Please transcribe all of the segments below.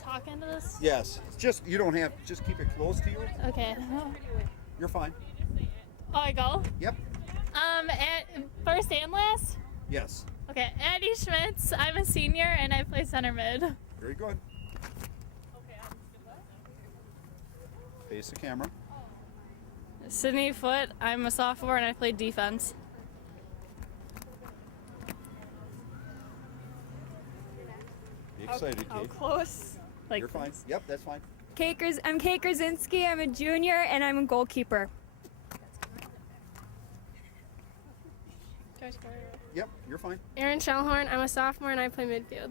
talk into this? Yes. Just you don't have. Just keep it close to you. Okay. You're fine. Oh, I go? Yep. First and last? Yes. Okay, Addie Schmitz. I'm a senior and I play center mid. Very good. Face the camera. Sydney Foote. I'm a sophomore and I play defense. Be excited, How Kate. close? You're fine. Yep, that's fine. I'm Kate Krasinski. I'm a junior and I'm a goalkeeper. Yep, you're fine. Erin Shellhorn, I'm a sophomore and I play midfield.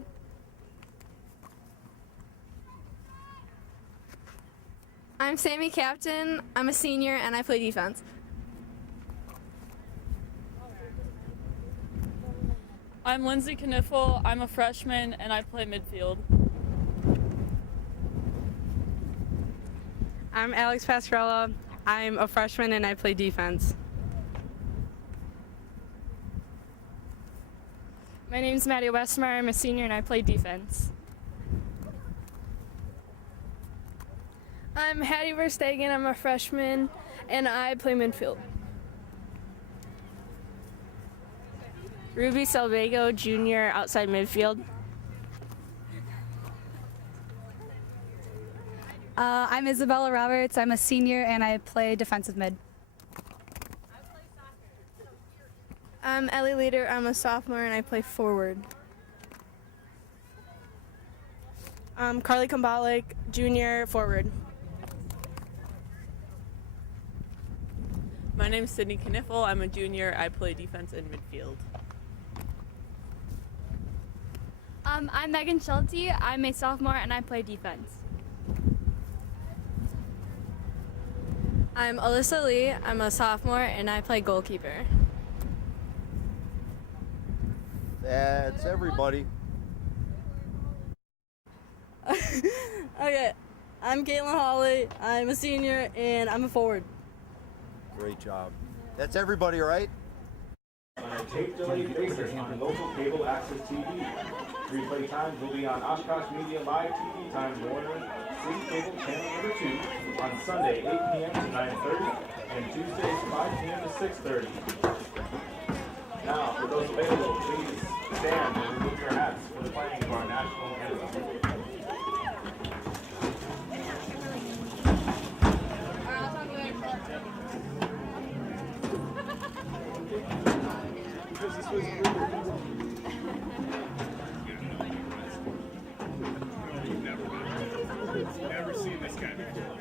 I'm Sammy Captain. I'm a senior and I play defense. I'm Lindsay Kniffel. I'm a freshman and I play midfield. I'm Alex Pascarella. I'm a freshman and I play defense. My name's Maddie Westmeyer. I'm a senior and I play defense. I'm Hattie Verstegen. I'm a freshman and I play midfield. Ruby Salvago, junior, outside midfield. I'm Isabella Roberts. I'm a senior and I play defensive mid. I'm Ellie Leader. I'm a sophomore and I play forward. I'm Carly Kumbalik, junior, forward. My name's Sydney Kniffel. I'm a junior. I play defense and midfield. I'm Megan Schulte. I'm a sophomore and I play defense. I'm Alyssa Lee. I'm a sophomore and I play goalkeeper. That's everybody. Okay, I'm Caitlin Hawley. I'm a senior and I'm a forward. Great job. That's everybody, all right? On a tape delayed basis on local cable access TV. Replay times will be on Oshkosh Media Live TV, Time Warner, City Cable Channel number 2 on Sunday 8 p.m. to 9:30 and Tuesdays 5 p.m. to 6:30. Now, for those available, please stand and remove your hats for the playing of our national anthem. Never seen this guy before.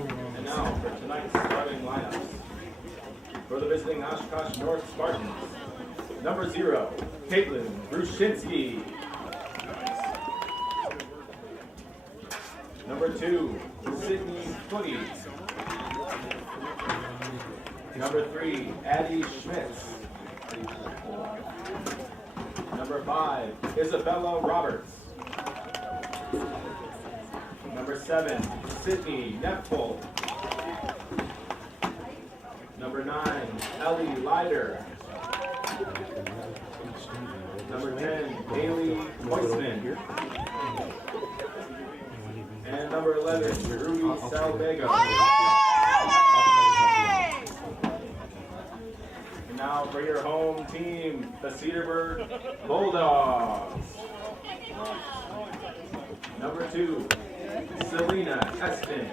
And now for tonight's starting lineups. For the visiting Oshkosh North Spartans, number 0, Caitlin Brushinsky. Number 2, Sydney Foote. Number 3, Addie Schmitz. Number 5, Isabella Roberts. Number 7, Sydney Netful. Number 9, Ellie Leiter. Number 10, Haley Moisman. And number 11, Ruby Salvago. now for your home team, the Cedarburg Bulldogs. Number 2, Selena Eston.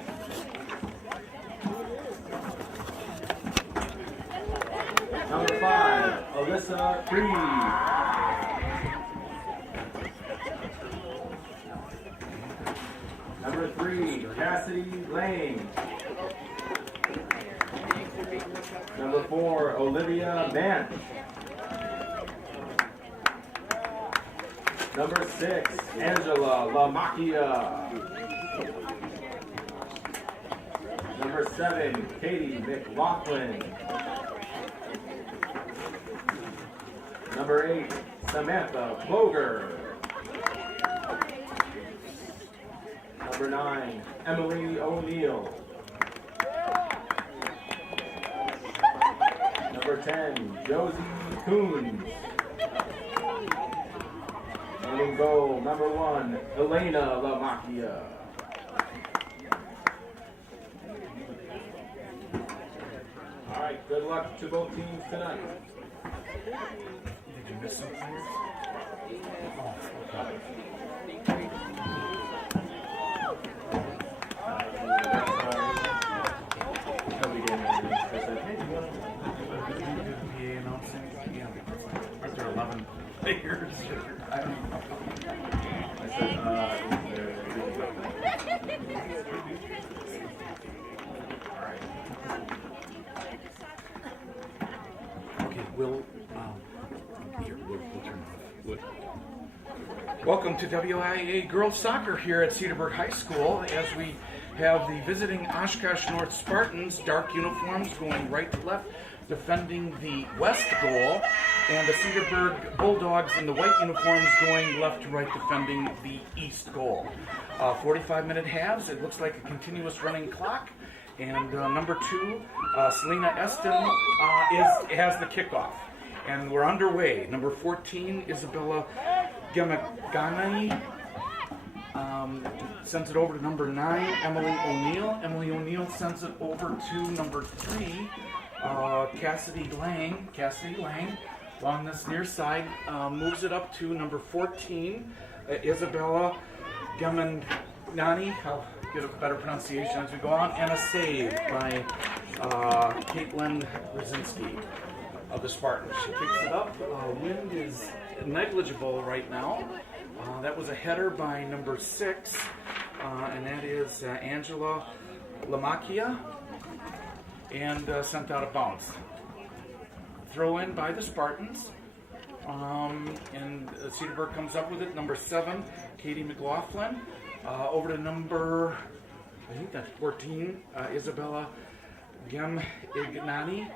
Number 5, Alyssa Creed. Number 3, Cassidy Lane. Number 4, Olivia Mann. Number 6, Angela Lamacchia. Number 7, Katie McLaughlin. Number 8, Samantha Ploger. Number 9, Emily O'Neill. Number 10, Josie Coons. And in goal, number 1, Elena Lamacchia. All right, good luck to both teams tonight. Did you miss some players? Aren't there 11 players? I don't know. I said, okay, we'll turn off. Welcome to WIA Girls Soccer here at Cedarburg High School as we have the visiting Oshkosh North Spartans, dark uniforms going right to left, defending the west goal, and the Cedarburg Bulldogs in the white uniforms going left to right, defending the east goal. 45-minute halves. It looks like a continuous running clock. And number 2, Selena Eston has the kickoff. And we're underway. Number 14, Isabella Gamagani sends it over to number 9, Emily O'Neill. Emily O'Neill sends it over to number 3, Cassidy Lang along this near side, moves it up to number 14, Isabella Gamanani. I'll get a better pronunciation as we go on, and a save by Caitlin Brzezinski of the Spartans. She kicks it up. Wind is negligible right now. That was a header by number 6, and that is Angela Lamacchia, and sent out of bounds. Throw in by the Spartans, and Cedarburg comes up with it. Number 7, Katie McLaughlin, over to number, I think that's 14, Isabella Gemignani,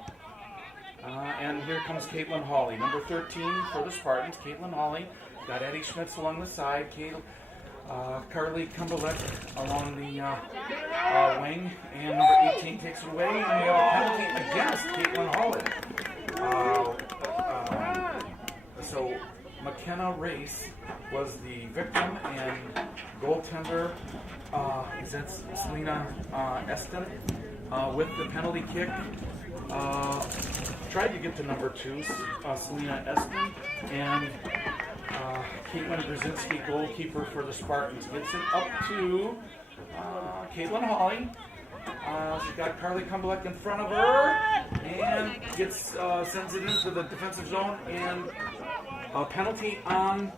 and here comes Caitlin Hawley. Number 13 for the Spartans, Caitlin Hawley. Got Eddie Schmitz along the side, Carly Cumberlet along the wing, and number 18 takes it away, and we have a penalty against Caitlin Hawley. So McKenna Race was the victim, and goaltender is that Selena Eston with the penalty kick. Tried to get to number 2, Selena Eston, and Caitlin Brzezinski, goalkeeper for the Spartans, gets it up to Caitlin Hawley. She's got Carly Cumberlet in front of her, and sends it into the defensive zone, and a penalty on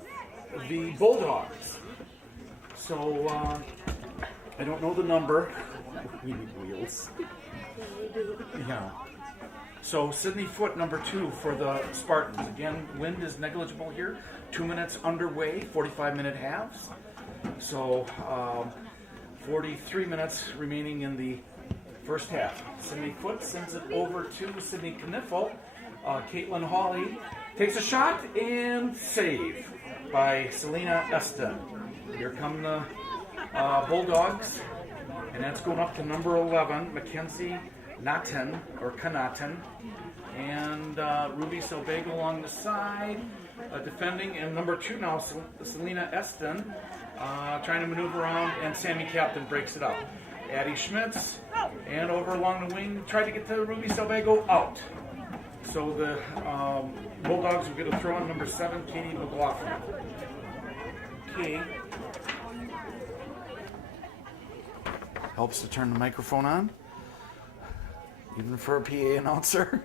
the Bulldogs. So I don't know the number. We need wheels. Yeah. So Sydney Foote, number 2 for the Spartans. Again, wind is negligible here. 2 minutes underway, 45-minute halves. So 43 minutes remaining in the first half. Sydney Foote sends it over to Sydney Kniffel. Caitlin Hawley takes a shot and save by Selena Eston. Here come the Bulldogs, and that's going up to number 11, Mackenzie Kanaten, and Ruby Sobego along the side, defending, and number 2 now, Selena Eston, trying to maneuver around, and Sammy Captain breaks it up. Addie Schmitz, and over along the wing, tried to get to Ruby Sobego, out. So the Bulldogs will get a throw on number 7, Katie McLaughlin. Okay. Helps to turn the microphone on, even for a PA announcer.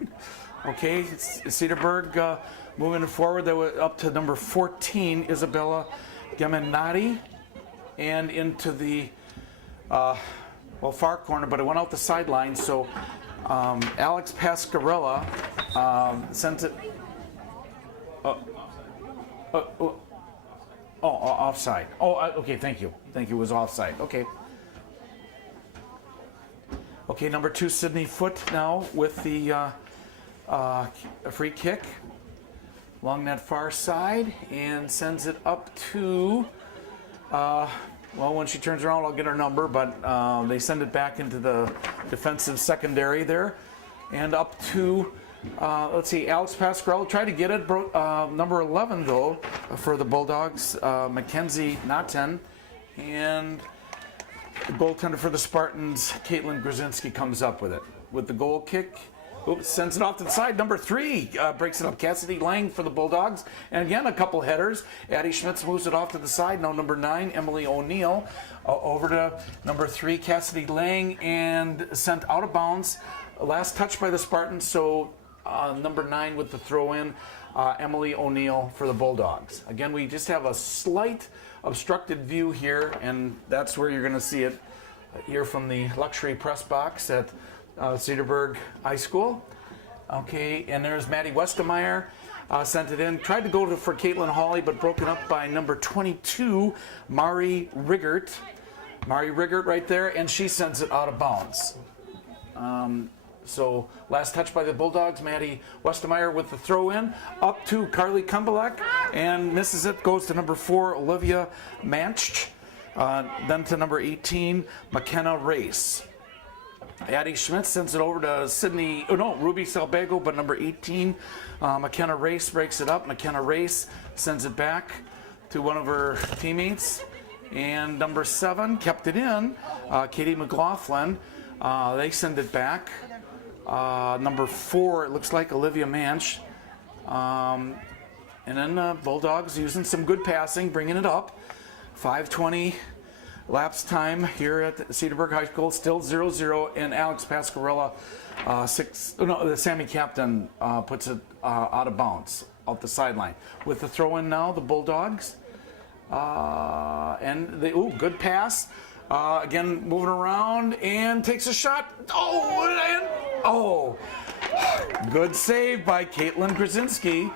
Okay, Cedarburg moving forward. They were up to number 14, Isabella Geminati, and into the far corner, but it went out the sideline. So Alex Pascarella sent it. Offside. Okay, thank you. Thank you. It was offside. Okay. Okay, number 2, Sydney Foote now with the free kick along that far side and sends it up to, when she turns around, I'll get her number, but they send it back into the defensive secondary there. And up to, let's see, Alex Pascarella tried to get it, number 11 though, for the Bulldogs, Mackenzie Natten. And the goaltender for the Spartans, Caitlin Grzinski, comes up with it. With the goal kick, sends it off to the side. Number 3 breaks it up. Cassidy Lang for the Bulldogs. And again, a couple headers. Addie Schmitz moves it off to the side. Now number 9, Emily O'Neill, over to number 3, Cassidy Lang, and sent out of bounds. Last touch by the Spartans, so number 9 with the throw-in, Emily O'Neill for the Bulldogs. Again, we just have a slight obstructed view here, and that's where you're going to see it here from the luxury press box at Cedarburg High School. Okay, and there's Maddie Westemeyer, sent it in. Tried to go for Caitlin Hawley, but broken up by number 22, Mari Riggert. Mari Riggert right there, and she sends it out of bounds. So last touch by the Bulldogs, Maddie Westemeyer with the throw-in, up to Carly Kumbelek, and misses it, goes to number 4, Olivia Manch, then to number 18, McKenna Race. Addie Schmitz sends it over to Ruby Salbago, but number 18, McKenna Race breaks it up. McKenna Race sends it back to one of her teammates, and number 7 kept it in, Katie McLaughlin. They send it back. Number 4, it looks like Olivia Manch. And then the Bulldogs using some good passing, bringing it up. 5:20 lapse time here at Cedarburg High School, still 0-0, and Alex Pascarella, Sammy Captain puts it out of bounds, out the sideline. With the throw-in now, the Bulldogs. And good pass. Again, moving around and takes a shot. Good save by Caitlin Grzinski.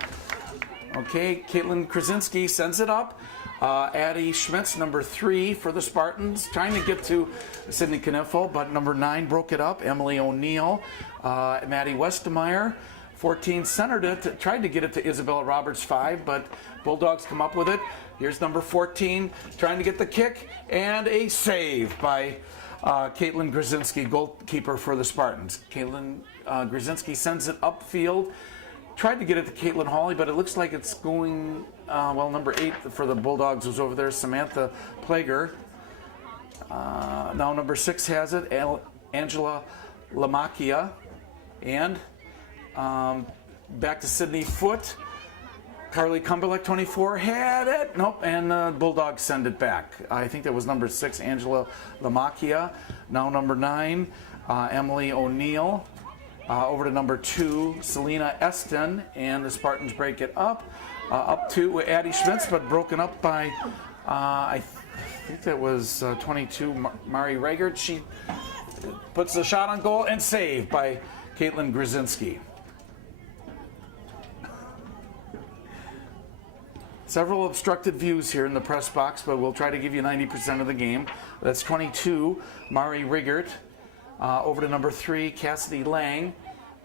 Okay, Caitlin Grzinski sends it up. Addie Schmitz, number 3 for the Spartans, trying to get to Sydney Kniffel, but number 9 broke it up. Emily O'Neill, Maddie Westemeyer, 14 centered it, tried to get it to Isabella Roberts, 5, but Bulldogs come up with it. Here's number 14, trying to get the kick, and a save by Caitlin Grzinski, goalkeeper for the Spartans. Caitlin Grzinski sends it upfield. Tried to get it to Caitlin Hawley, but it looks like it's going, number 8 for the Bulldogs was over there, Samantha Plager. Now number 6 has it, Angela Lamacchia. And back to Sydney Foote. Carly Kumbelek, 24, had it. Nope, and the Bulldogs send it back. I think that was number 6, Angela Lamacchia. Now number 9, Emily O'Neill. Over to number 2, Selena Eston, and the Spartans break it up. Up to Addie Schmitz, but broken up by, I think that was 22, Mari Regert. She puts the shot on goal and saved by Caitlin Grzinski. Several obstructed views here in the press box, but we'll try to give you 90% of the game. That's 22, Mari Regert. Over to number 3, Cassidy Lang.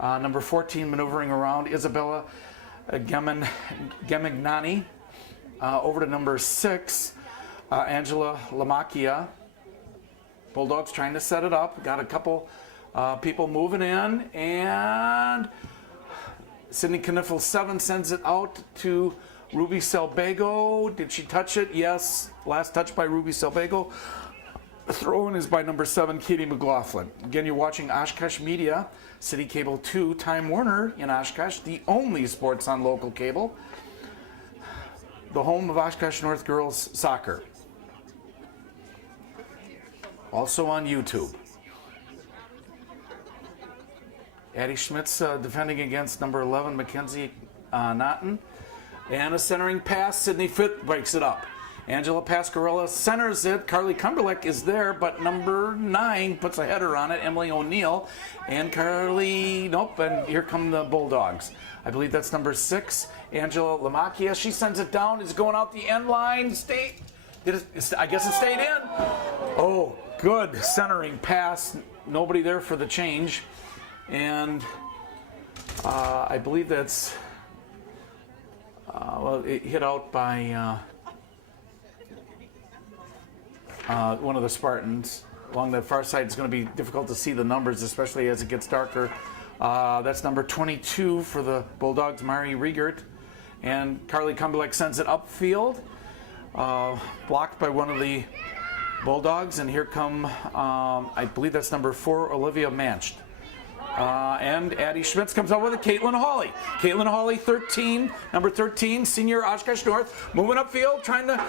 Number 14, maneuvering around, Isabella Gemignani. Over to number 6, Angela Lamacchia. Bulldogs trying to set it up. Got a couple people moving in. And Sydney Kniffel, 7, sends it out to Ruby Salbago. Did she touch it? Yes. Last touch by Ruby Salbago. throw-in is by number 7, Katie McLaughlin. Again, you're watching Oshkosh Media, City Cable 2, Time Warner in Oshkosh, the only sports on local cable, the home of Oshkosh North Girls Soccer. Also on YouTube. Addie Schmitz defending against number 11, Mackenzie Naughton. And a centering pass, Sydney Fitz breaks it up. Angela Pascarella centers it. Carly Cumberleck is there, but number 9 puts a header on it, Emily O'Neill. And Carly, nope, and here come the Bulldogs. I believe that's number 6, Angela Lamacchia. She sends it down, it's going out the end line. I guess it stayed in. Oh, good centering pass. Nobody there for the change. And I believe that's, it hit out by one of the Spartans. Along that far side, it's going to be difficult to see the numbers, especially as it gets darker. That's number 22 for the Bulldogs, Mari Riegert. And Carly Cumberleck sends it upfield, blocked by one of the Bulldogs. And here come, I believe that's number 4, Olivia Mancht. And Addie Schmitz comes up with it, Caitlin Hawley. Caitlin Hawley, 13, number 13, senior Oshkosh North, moving upfield, trying to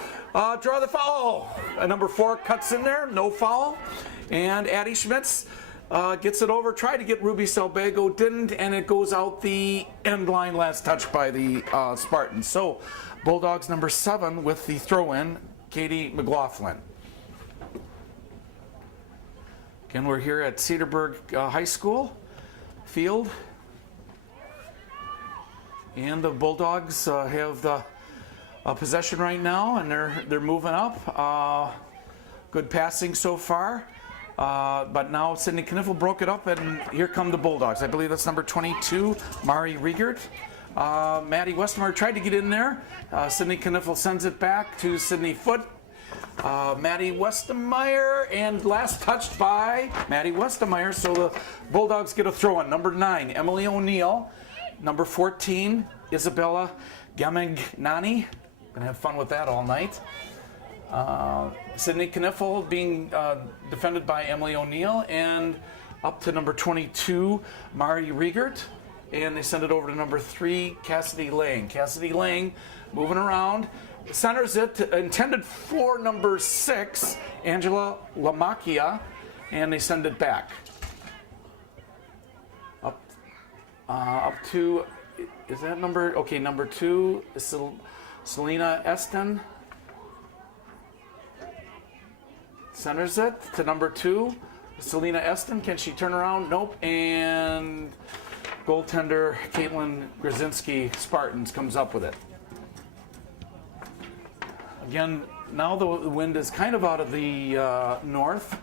draw the foul. Number 4 cuts in there, no foul. And Addie Schmitz gets it over, tried to get Ruby Salbago, didn't, and it goes out the end line, last touch by the Spartans. So, Bulldogs number 7 with the throw-in, Katie McLaughlin. Again, we're here at Cedarburg High School field, and the Bulldogs have the possession right now, and they're moving up. Good passing so far, but now Sydney Kniffel broke it up, and here come the Bulldogs. I believe that's number 22, Mari Riegert. Maddie Westmeyer tried to get in there. Sydney Kniffel sends it back to Sydney Foote. Maddie Westemeyer, and last touched by Maddie Westemeyer, so the Bulldogs get a throw-in. Number 9, Emily O'Neill. Number 14, Isabella Gamignani. Gonna have fun with that all night. Sydney Kniffel being defended by Emily O'Neill, and up to number 22, Mari Riegert. And they send it over to number 3, Cassidy Lang. Cassidy Lang moving around. Centers it, intended for number 6, Angela Lamacchia, and they send it back. Up to, is that number, okay, number 2 is Selena Eston. Centers it to number 2, Selena Eston. Can she turn around? Nope. And goaltender Caitlin Grzinski, Spartans, comes up with it. Again, now the wind is kind of out of the north,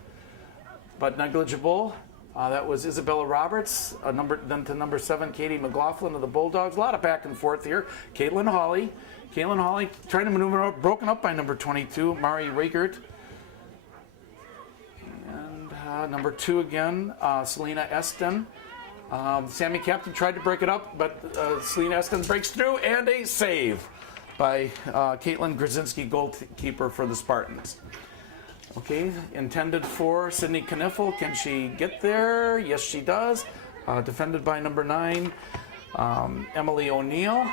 but negligible. That was Isabella Roberts, then to number 7, Katie McLaughlin of the Bulldogs. A lot of back and forth here. Caitlin Hawley trying to maneuver out, broken up by number 22, Mari Riegert. And number 2 again, Selena Eston. Sammy Captain tried to break it up, but Selena Eston breaks through, and a save by Caitlin Grzinski, goalkeeper for the Spartans. Okay, intended for Sydney Kniffel. Can she get there? Yes, she does. Defended by number 9, Emily O'Neill.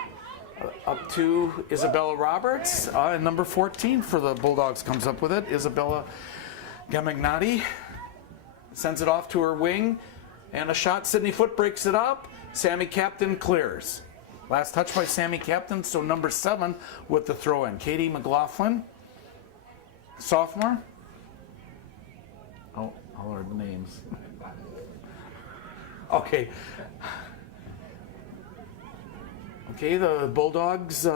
Up to Isabella Roberts. And number 14 for the Bulldogs comes up with it, Isabella Gamignani. Sends it off to her wing. And a shot, Sydney Foote breaks it up. Sammy Captain clears. Last touch by Sammy Captain, so number 7 with the throw-in. Katie McLaughlin, sophomore. Oh, all are the names. Okay. Okay, the Bulldogs,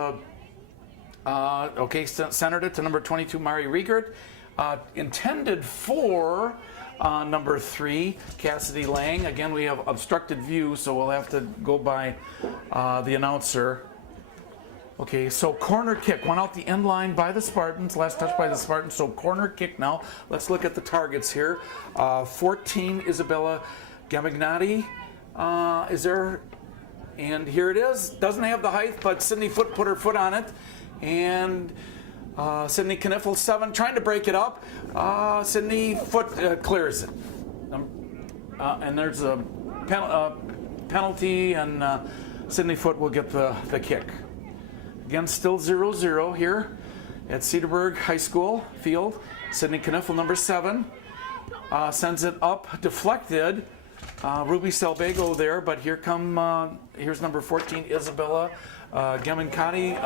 centered it to number 22, Mari Riegert. Intended for number 3, Cassidy Lang. Again, we have obstructed view, so we'll have to go by the announcer. Okay, so corner kick. Went out the end line by the Spartans. Last touch by the Spartans, so corner kick now. Let's look at the targets here. 14, Isabella Gamignani. Is there... And here it is. Doesn't have the height, but Sydney Foote put her foot on it. And Sydney Kniffel 7, trying to break it up. Sydney Foot clears it. And there's a penalty, and Sydney Foot will get the kick. Again, still 0-0 here at Cedarburg High School field. Sydney Kniffel, number 7, sends it up, deflected. Ruby Salvago there, but here's number 14, Isabella Gamancati.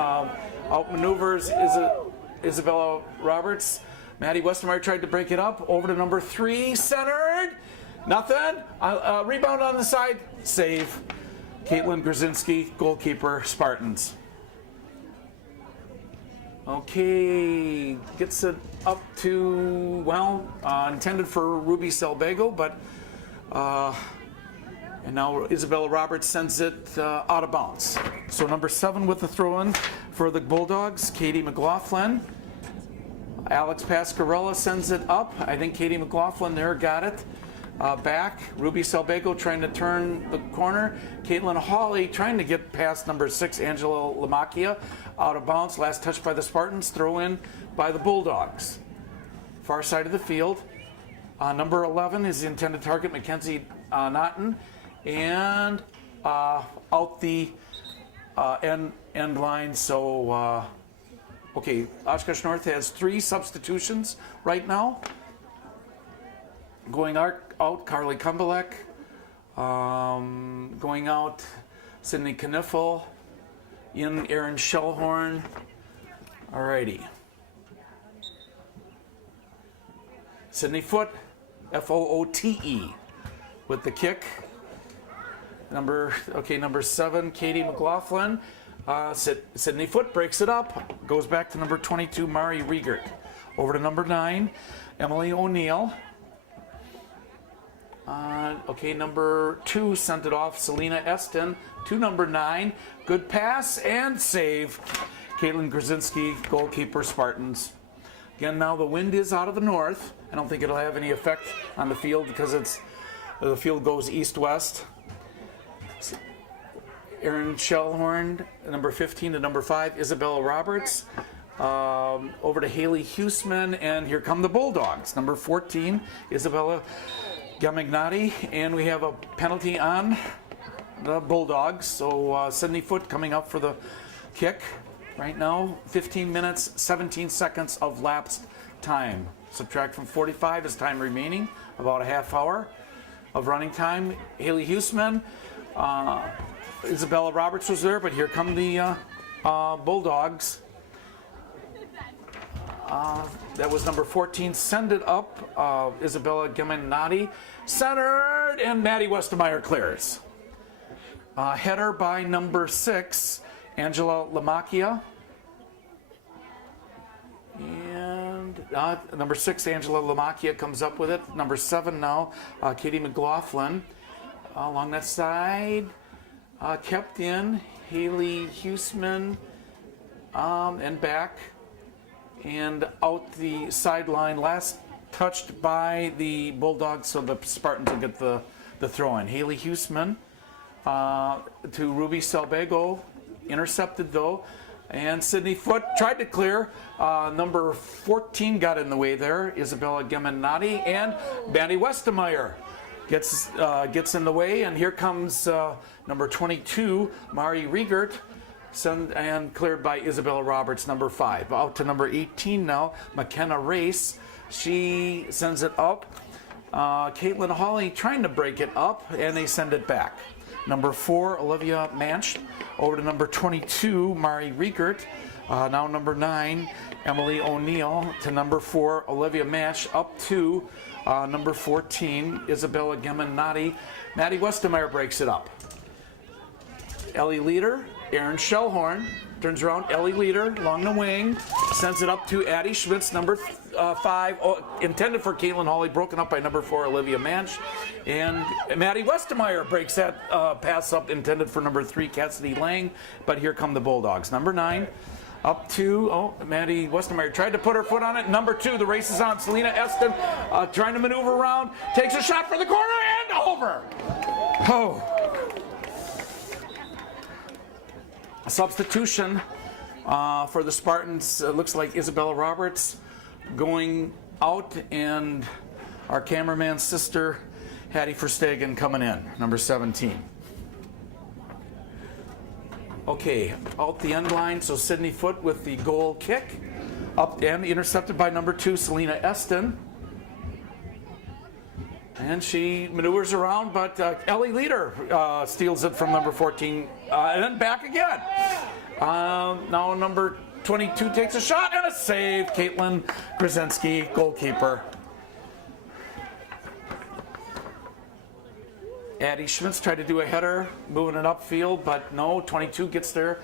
Outmaneuvers Isabella Roberts. Maddie Westermeyer tried to break it up. Over to number 3, centered. Nothing. Rebound on the side. Save. Caitlin Grzinski, goalkeeper, Spartans. Okay, gets it up to, intended for Ruby Salvago, but and now Isabella Roberts sends it out of bounds. So number 7 with the throw-in for the Bulldogs, Katie McLaughlin. Alex Pascarella sends it up. I think Katie McLaughlin there got it. Back, Ruby Salvago trying to turn the corner. Caitlin Hawley trying to get past number 6, Angela Lamacchia, out of bounds. Last touch by the Spartans, throw in by the Bulldogs. Far side of the field. Number 11 is the intended target, Mackenzie Naughton. And out the end line. So, okay, Oshkosh North has 3 substitutions right now. Going out, Carly Kumbelek. Going out, Sydney Kniffel. In, Aaron Shellhorn. Alrighty. Sydney Foot, Foote, with the kick. Number 7, Katie McLaughlin. Sydney Foot breaks it up. Goes back to number 22, Mari Riegert. Over to number 9, Emily O'Neill. Number 2 sent it off, Selena Eston to number 9. Good pass and save. Caitlin Grzinski, goalkeeper, Spartans. Again, now the wind is out of the north. I don't think it'll have any effect on the field because the field goes east-west. Erin Shellhorn, number 15 to number 5, Isabella Roberts. Over to Haley Huseman, and here come the Bulldogs. Number 14, Isabella Gamagnati, and we have a penalty on the Bulldogs. So Sydney Foot coming up for the kick. Right now, 15 minutes, 17 seconds of lapsed time. Subtract from 45 is time remaining, about a half hour of running time. Haley Huseman, Isabella Roberts was there, but here come the Bulldogs. That was number 14. Send it up. Isabella Gamenati centered, and Maddie Westermeyer clears. Header by number 6, Angela Lamacchia. And number 6, Angela Lamacchia comes up with it. Number 7 now, Katie McLaughlin. Along that side, kept in, Haley Huseman, and back. And out the sideline, last touched by the Bulldogs, so the Spartans will get the throw-in. Haley Huseman to Ruby Salvago, intercepted though, and Sydney Foot tried to clear. Number 14 got in the way there, Isabella Gamenati, and Maddie Westermeyer gets in the way, and here comes number 22, Mari Riegert, and cleared by Isabella Roberts, number 5. Out to number 18 now, McKenna Race. She sends it up. Caitlin Hawley trying to break it up, and they send it back. Number 4, Olivia Manch. Over to number 22, Mari Riegert. Now number 9, Emily O'Neill. To number 4, Olivia Manch. Up to number 14, Isabella Gamenati. Maddie Westermeyer breaks it up. Ellie Leader, Aaron Shellhorn, turns around, Ellie Leader, along the wing, sends it up to Addie Schmitz, number 5, intended for Caitlin Hawley, broken up by number 4, Olivia Manch. And Maddie Westermeyer breaks that pass up, intended for number 3, Cassidy Lang. But here come the Bulldogs. Number 9, up to, Maddie Westermeyer tried to put her foot on it. Number 2, the race is on. Selena Eston trying to maneuver around, takes a shot for the corner, and over. A substitution For the Spartans, it looks like Isabella Roberts going out, and our cameraman's sister, Hattie Verstegen, coming in, number 17. Okay, out the end line, so Sydney Foote with the goal kick. Up and intercepted by number 2, Selena Eston. And she maneuvers around, but Ellie Leader steals it from number 14, and then back again. Now number 22 takes a shot and a save. Caitlin Grzinski, goalkeeper. Addie Schmitz tried to do a header, moving it upfield, but no, 22 gets there,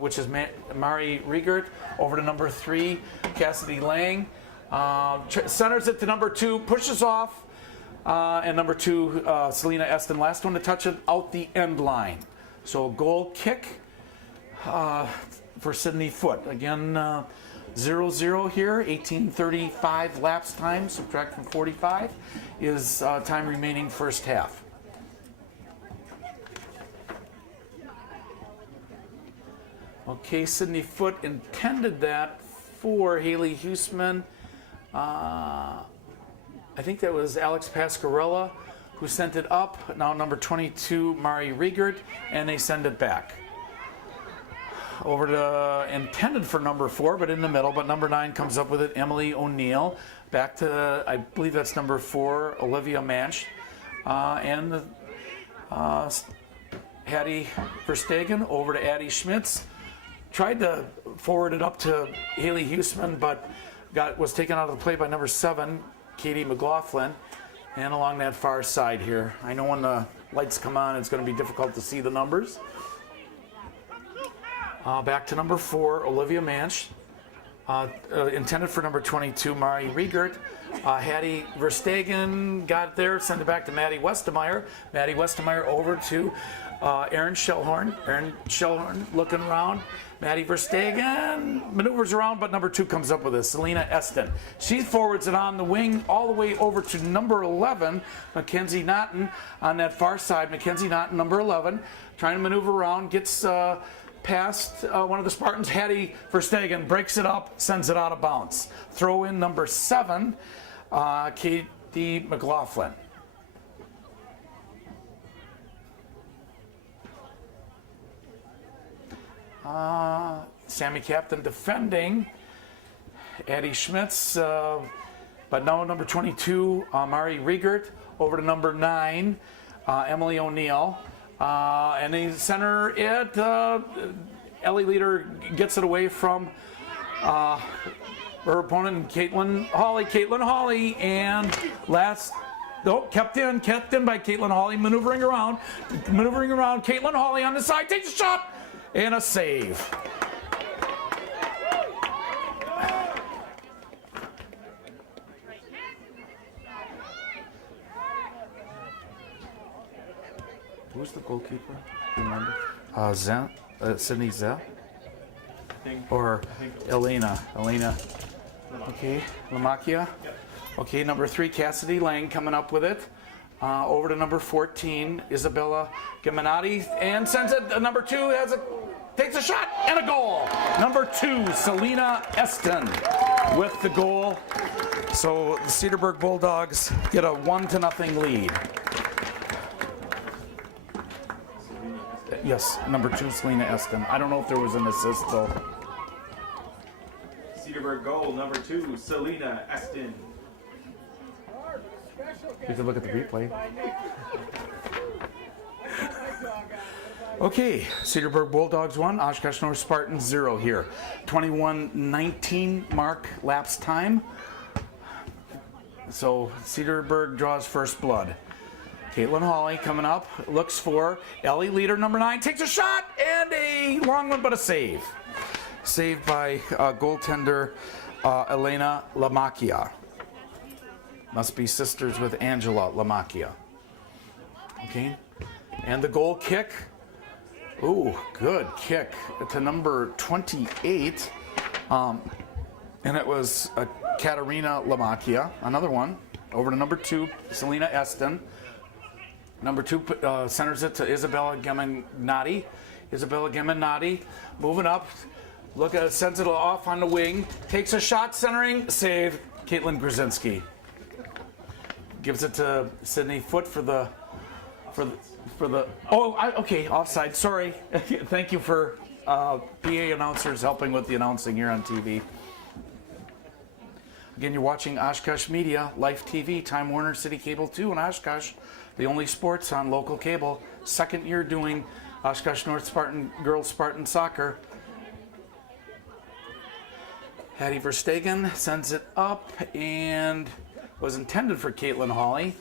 which is Mari Riegert. Over to number 3, Cassidy Lang. Centers it to number 2, pushes off, and number 2, Selena Eston, last one to touch it out the end line. So goal kick for Sydney Foote. Again, 0-0 here, 18:35 lapse time, subtract from 45, is time remaining first half. Okay, Sydney Foote intended that for Haley Huseman. I think that was Alex Pascarella who sent it up. Now number 22, Mari Riegert, and they send it back. Over to, intended for number 4, but in the middle, but number 9 comes up with it, Emily O'Neill. Back to, I believe that's number 4, Olivia Manch. And Hattie Verstegen over to Addie Schmitz. Tried to forward it up to Haley Huseman, but was taken out of the play by number 7, Katie McLaughlin, and along that far side here. I know when the lights come on, it's going to be difficult to see the numbers. Back to number 4, Olivia Manch. Intended for number 22, Mari Riegert. Hattie Verstegen got there, sent it back to Maddie Westemeyer. Maddie Westemeyer over to Erin Shellhorn. Erin Shellhorn looking around. Maddie Verstegen maneuvers around, but number 2 comes up with it, Selena Eston. She forwards it on the wing all the way over to number 11, Mackenzie Naughton on that far side. Mackenzie Naughton, number 11, trying to maneuver around, gets past one of the Spartans. Hattie Verstegen breaks it up, sends it out of bounds. Throw in number 7, Katie McLaughlin. Sammy Captain defending, Addie Schmitz, but now number 22, Mari Riegert, over to number 9, Emily O'Neill, and they center it. Ellie Leader gets it away from her opponent, Caitlin Hawley, and last. Oh, kept in by Caitlin Hawley, maneuvering around. Caitlin Hawley on the side, takes a shot, and a save. Who's the goalkeeper? Remember? Sydney Zell? Or Elena. Okay, Lamakia. Okay, number 3, Cassidy Lang coming up with it. Over to number 14, Isabella Giminati, and sends it. Number 2 takes a shot and a goal. Number 2, Selena Eston with the goal. So the Cedarburg Bulldogs get a 1-0 lead. Yes, number 2, Selena Eston. I don't know if there was an assist though. Cedarburg goal, number 2, Selena Eston. You can look at the replay. Okay, Cedarburg Bulldogs 1, Oshkosh North Spartans 0 here. 21:19 mark lapse time. So Cedarburg draws first blood. Caitlin Hawley coming up, looks for Ellie Leader, number 9, takes a shot, and a long one, but a save. Saved by goaltender Elena Lamakia. Must be sisters with Angela Lamakia. Okay, and the goal kick. Ooh, good kick to number 28. And it was Katerina Lamakia. Another one. Over to number 2, Selena Eston. Number 2 centers it to Isabella Geminati. Moving up, Look at it, sends it off on the wing. Takes a shot, centering, save. Caitlin Grzinski. Gives it to Sydney Foote for the. Okay, offside. Sorry. Thank you for PA announcers helping with the announcing here on TV. Again, you're watching Oshkosh Media, Life TV, Time Warner City Cable 2 in Oshkosh, the only sports on local cable. Second year doing Oshkosh North Spartan Girls Spartan Soccer. Hattie Verstegen sends it up and was intended for Caitlin Hawley,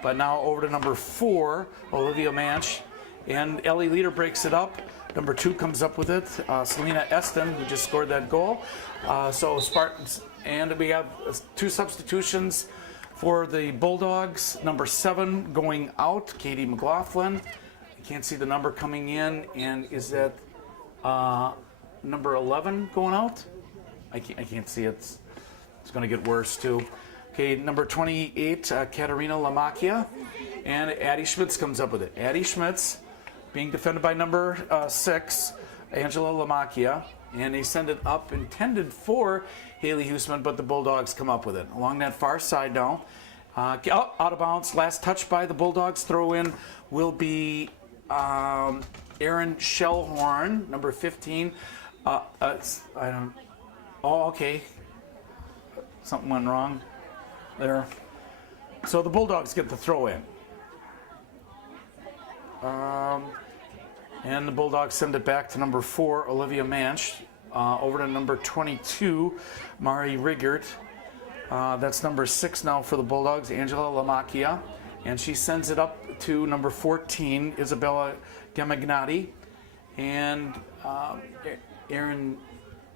but now over to number 4, Olivia Manch, and Ellie Leader breaks it up. Number 2 comes up with it, Selena Eston, who just scored that goal. So Spartans, and we have 2 substitutions for the Bulldogs. Number 7 going out, Katie McLaughlin. You can't see the number coming in, and is that number 11 going out? I can't see it. It's going to get worse too. Okay, number 28, Katerina Lamacchia, and Addie Schmitz comes up with it. Addie Schmitz being defended by number 6, Angela Lamacchia, and they send it up, intended for Haley Huseman, but the Bulldogs come up with it. Along that far side now, out of bounds, last touch by the Bulldogs. Throw in will be Erin Shellhorn, number 15. Oh, okay. Something went wrong there. So the Bulldogs get the throw in. And the Bulldogs send it back to number 4, Olivia Manch. Over to number 22, Mari Riggert. That's number 6 now for the Bulldogs, Angela Lamacchia. And she sends it up to number 14, Isabella Gamagnati. And Erin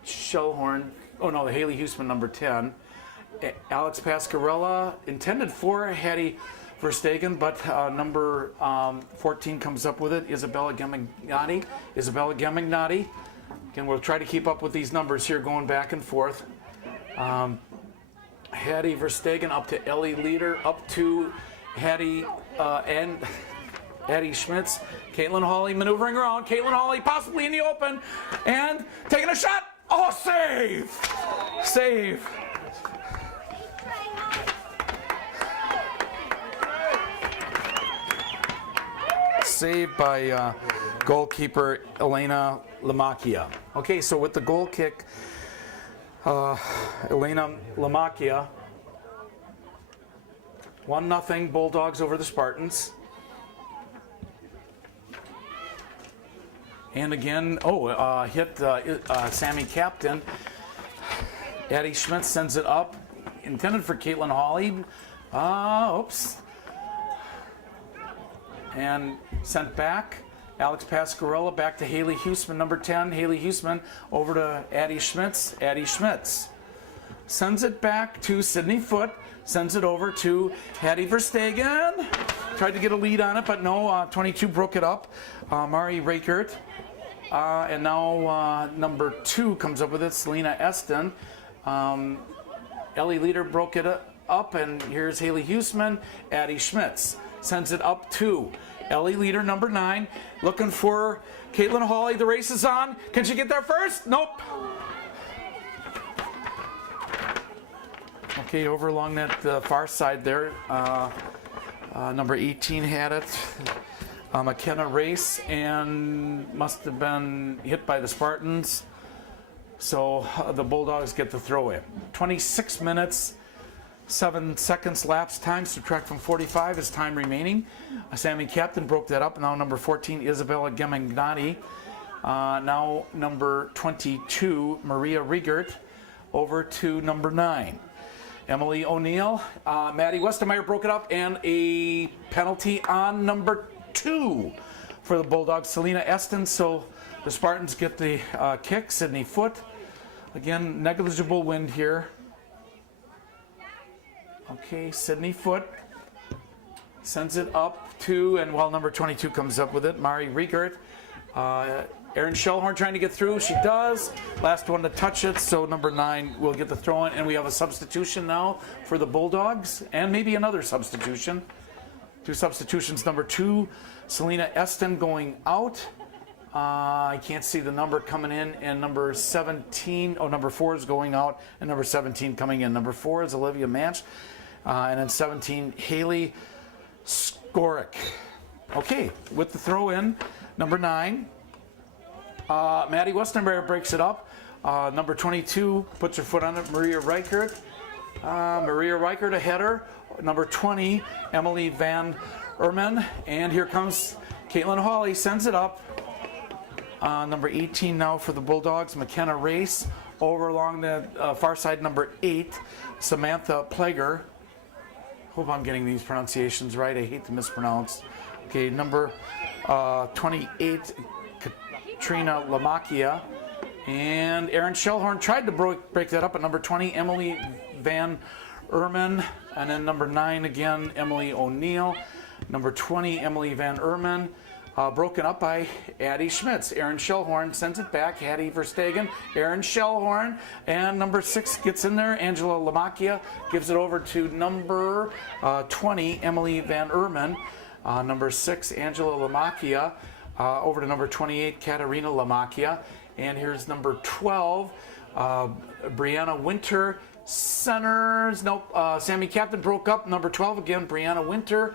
Shellhorn, the Haley Huseman, number 10. Alex Pascarella, intended for Hattie Verstegen, but number 14 comes up with it, Isabella Gamagnati. Again, we'll try to keep up with these numbers here, going back and forth. Hattie Verstegen up to Ellie Leader, up to Hattie and Addie Schmitz. Caitlin Hawley maneuvering around. Caitlin Hawley possibly in the open and taking a shot. Oh, save! Save. Saved by goalkeeper Elena Lamacchia. Okay, so with the goal kick, Elena Lamacchia, 1-0 Bulldogs over the Spartans. And again, hit Sammy Captain. Addie Schmidt sends it up, intended for Caitlin Hawley. Oops. And sent back. Alex Pascarella back to Haley Huseman, number 10. Haley Huseman over to Addie Schmitz. Addie Schmitz sends it back to Sydney Foote. Sends it over to Hattie Verstegen. Tried to get a lead on it, but no. 22 broke it up. Mari Rakert. And now number 2 comes up with it, Selena Eston. Ellie Leader broke it up, and here's Haley Huseman. Addie Schmitz sends it up to Ellie Leader, number 9. Looking for Caitlin Hawley. The race is on. Can she get there first? Nope. Okay, over along that far side there, number 18 had it. McKenna Race, and must have been hit by the Spartans. So the Bulldogs get the throw in. 26 minutes, 7 seconds lapse time, subtract from 45 is time remaining. Sammy Captain broke that up. Now number 14, Isabella Gamagnati. Now number 22, Maria Riegert, over to number 9. Emily O'Neill. Maddie Westermeyer broke it up, and a penalty on number 2 for the Bulldogs, Selena Eston. So the Spartans get the kick. Sydney Foote. Again, negligible wind here. Okay, Sydney Foote sends it up to, and while number 22 comes up with it, Mari Riegert. Erin Shellhorn trying to get through. She does. Last one to touch it, so number 9 will get the throw in. And we have a substitution now for the Bulldogs, and maybe another substitution. 2 substitutions. Number 2, Selena Eston going out. I can't see the number coming in, and number 17, number 4 is going out, and number 17 coming in. Number 4 is Olivia Manch, and then 17, Haley Skorick. Okay, with the throw in, number 9, Maddie Westenberg breaks it up. Number 22 puts her foot on it, Maria Reichert. Maria Reichert, a header. Number 20, Emily Van Erman. And here comes Caitlin Hawley, sends it up. Number 18 now for the Bulldogs, McKenna Race. Over along the far side, number 8, Samantha Plager. Hope I'm getting these pronunciations right. I hate to mispronounce. Okay, number 28, Katrina Lamacchia. And Erin Shellhorn tried to break that up at number 20, Emily Van Erman. And then number 9 again, Emily O'Neill. Number 20, Emily Van Erman. Broken up by Addie Schmitz. Erin Shellhorn sends it back. Hattie Verstegen, Erin Shellhorn. And number 6 gets in there. Angela Lamacchia gives it over to number 20, Emily Van Erman. Number 6, Angela Lamacchia. Over to number 28, Katarina Lamacchia. And here's number 12, Brianna Winter. Centers, nope, Sammy Captain broke up. Number 12 again, Brianna Winter.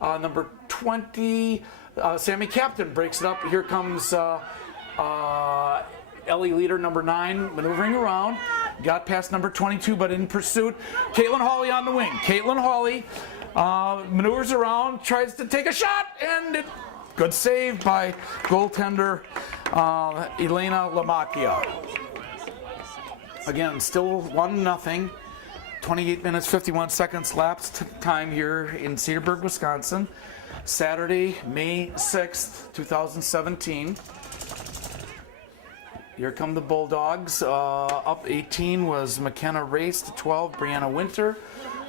Number 20, Sammy Captain breaks it up. Here comes Ellie Leader, number 9, maneuvering around. Got past number 22, but in pursuit. Caitlin Hawley on the wing. Caitlin Hawley maneuvers around, tries to take a shot, and good save by goaltender Elena Lamacchia. Again, still 1-0. 28 minutes, 51 seconds lapsed time here in Cedarburg, Wisconsin. Saturday, May 6th, 2017. Here come the Bulldogs. Up 18 was McKenna Race to 12, Brianna Winter.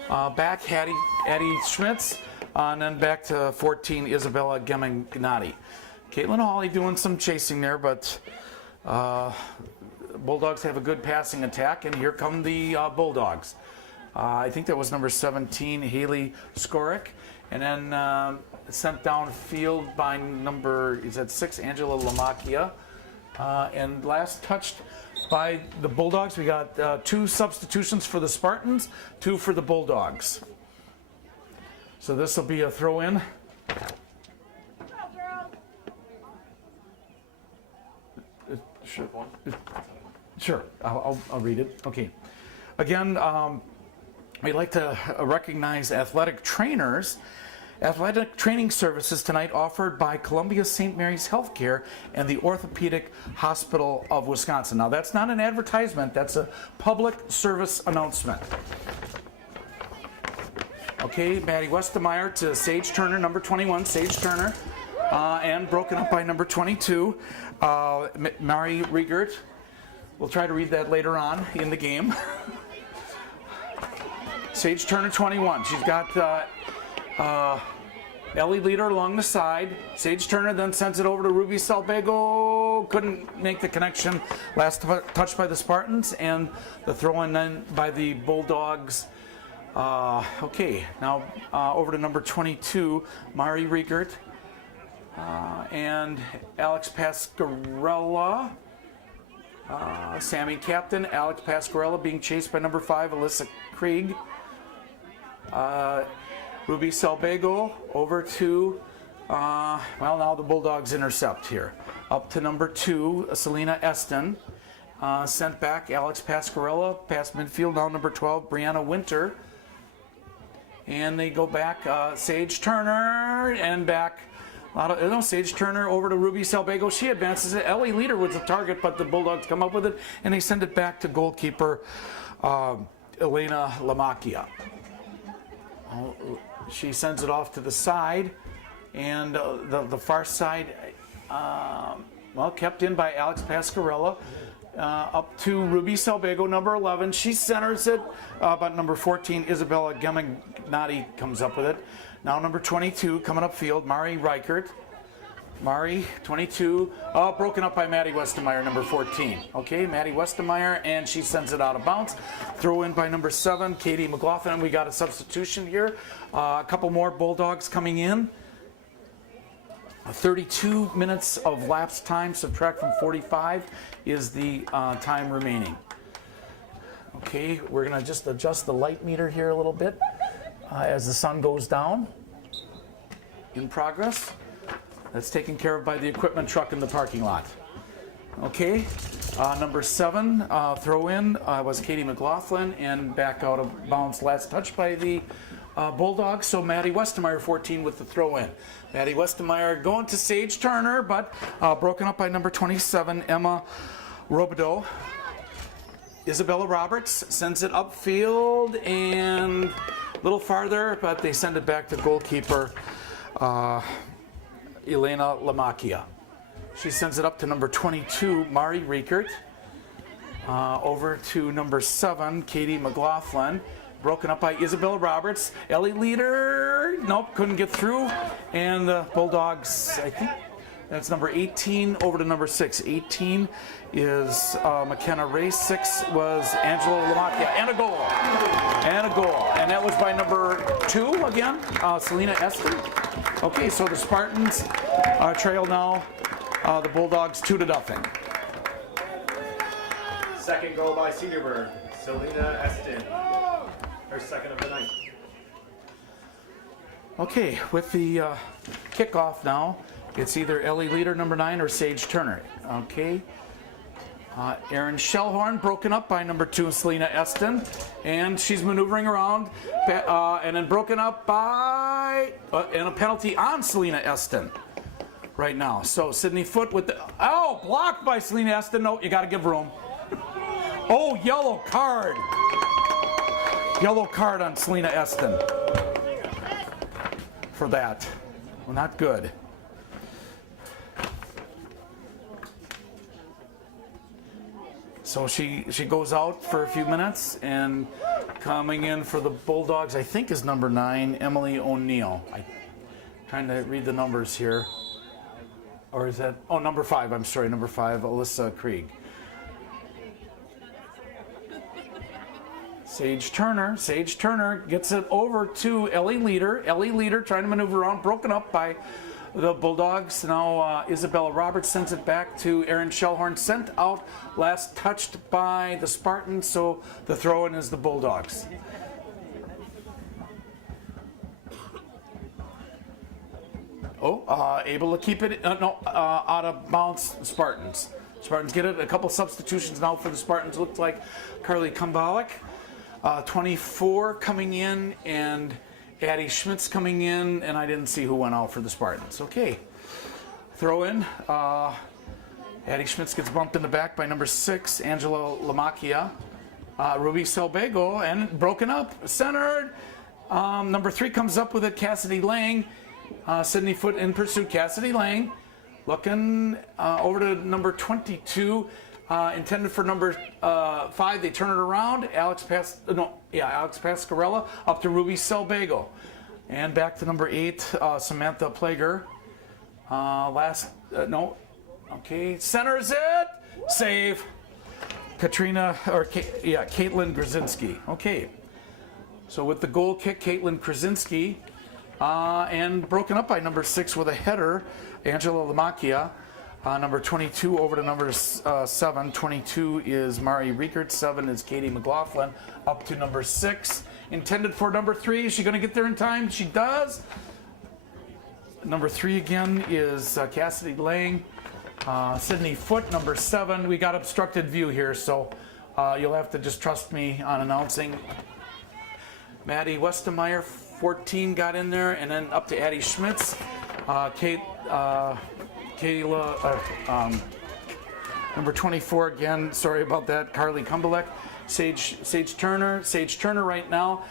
Back, Addie Schmitz. And then back to 14, Isabella Gemignati. Caitlin Hawley doing some chasing there, but Bulldogs have a good passing attack, and here come the Bulldogs. I think that was number 17, Haley Skorick. And then sent downfield by number, is that 6, Angela Lamacchia. And last touched by the Bulldogs. We got 2 substitutions for the Spartans, 2 for the Bulldogs. So this will be a throw-in. Sure, I'll read it. Okay. Again, we'd like to recognize athletic trainers. Athletic training services tonight offered by Columbia St. Mary's Healthcare and the Orthopedic Hospital of Wisconsin. Now, that's not an advertisement, that's a public service announcement. Okay, Maddie Westermeyer to Sage Turner, number 21, Sage Turner. And broken up by number 22, Mari Riegert. We'll try to read that later on in the game. Sage Turner, 21. She's got Ellie Leader along the side. Sage Turner then sends it over to Ruby Salbego. Couldn't make the connection. Last touch by the Spartans, and the throw-in then by the Bulldogs. Okay, now over to number 22, Mari Riegert. And Alex Pasquarella. Sammy Captain, Alex Pasquarella being chased by number 5, Alyssa Krieg. Ruby Salbego over to, well, now the Bulldogs intercept here. Up to number 2, Selena Eston. Sent back, Alex Pasquarella, past midfield, now number 12, Brianna Winter. And they go back, Sage Turner, and back. Sage Turner over to Ruby Salbego. She advances it. Ellie Leader was the target, but the Bulldogs come up with it, and they send it back to goalkeeper Elena Lamacchia. She sends it off to the side, and the far side, kept in by Alex Pasquarella. Up to Ruby Salbego, number 11. She centers it, but number 14, Isabella Gemignati, comes up with it. Now number 22, coming up field, Mari Reichert. Mari, 22, broken up by Maddie Westermeyer, number 14. Okay, Maddie Westermeyer, and she sends it out of bounds. Throw in by number 7, Katie McLaughlin. We got a substitution here. A couple more Bulldogs coming in. 32 minutes of lapse time, subtract from 45 is the time remaining. Okay, we're gonna just adjust the light meter here a little bit as the sun goes down. In progress. That's taken care of by the equipment truck in the parking lot. Okay, number 7, throw in was Katie McLaughlin, and back out of bounds last touch by the Bulldogs. So Maddie Westemeyer, 14, with the throw in. Maddie Westemeyer going to Sage Turner, but broken up by number 27, Emma Robideau. Isabella Roberts sends it upfield and a little farther, but they send it back to goalkeeper Elena Lamacchia. She sends it up to number 22, Mari Riekert. Over to number 7, Katie McLaughlin. Broken up by Isabella Roberts. Ellie Leader, nope, couldn't get through. And the Bulldogs, I think that's number 18 over to number 6. 18 is McKenna Ray. 6 was Angela Lamacchia. And a goal. And a goal. And that was by number 2 again, Selena Eston. Okay, so the Spartans trail now the Bulldogs 2-0. Second goal by Cedarburg, Selena Eston. Her second of the night. Okay, with the kickoff now, it's either Ellie Leader, number 9, or Sage Turner. Okay. Erin Shellhorn broken up by number 2, Selena Eston, and she's maneuvering around, and then broken up by and a penalty on Selena Eston right now. So Sydney Foote with the blocked by Selena Eston. No, you got to give room. Oh, yellow card. Yellow card on Selena Eston for that. Well, not good. So she goes out for a few minutes, and coming in for the Bulldogs, I think, is number 9, Emily O'Neill. I'm trying to read the numbers here. Or is that, number 5, I'm sorry, number 5, Alyssa Krieg. Sage Turner gets it over to Ellie Leader. Ellie Leader trying to maneuver around, broken up by the Bulldogs. Now Isabella Roberts sends it back to Erin Shellhorn, sent out, last touched by the Spartans, so the throw-in is the Bulldogs. Able to keep it, out of bounds, Spartans. Spartans get it. A couple substitutions now for the Spartans. Looks like Carly Kumbalik, 24 coming in, and Addie Schmitz coming in, and I didn't see who went out for the Spartans. Okay, throw in. Addie Schmitz gets bumped in the back by number 6, Angela Lamacchia. Ruby Selbago, and broken up, centered. Number 3 comes up with it, Cassidy Lang. Sydney Foote in pursuit, Cassidy Lang. Looking over to number 22, intended for number 5. They turn it around. Alex Pascarella up to Ruby Selbago. And back to number 8, Samantha Plager. Centers it. Save. Caitlin Grzinski. Okay. So with the goal kick, Caitlin Krasinski, and broken up by number 6 with a header, Angela Lamacchia. Number 22 over to number 7. 22 is Mari Riekert. 7 is Katie McLaughlin. Up to number 6. Intended for number 3. Is she going to get there in time? She does. Number 3 again is Cassidy Lang. Sydney Foote, number 7. We got obstructed view here, so you'll have to just trust me on announcing. Maddie Westemeyer, 14, got in there, and then up to Addie Schmitz. Number 24 again, sorry about that, Carly Kumbalik. Sage Turner right now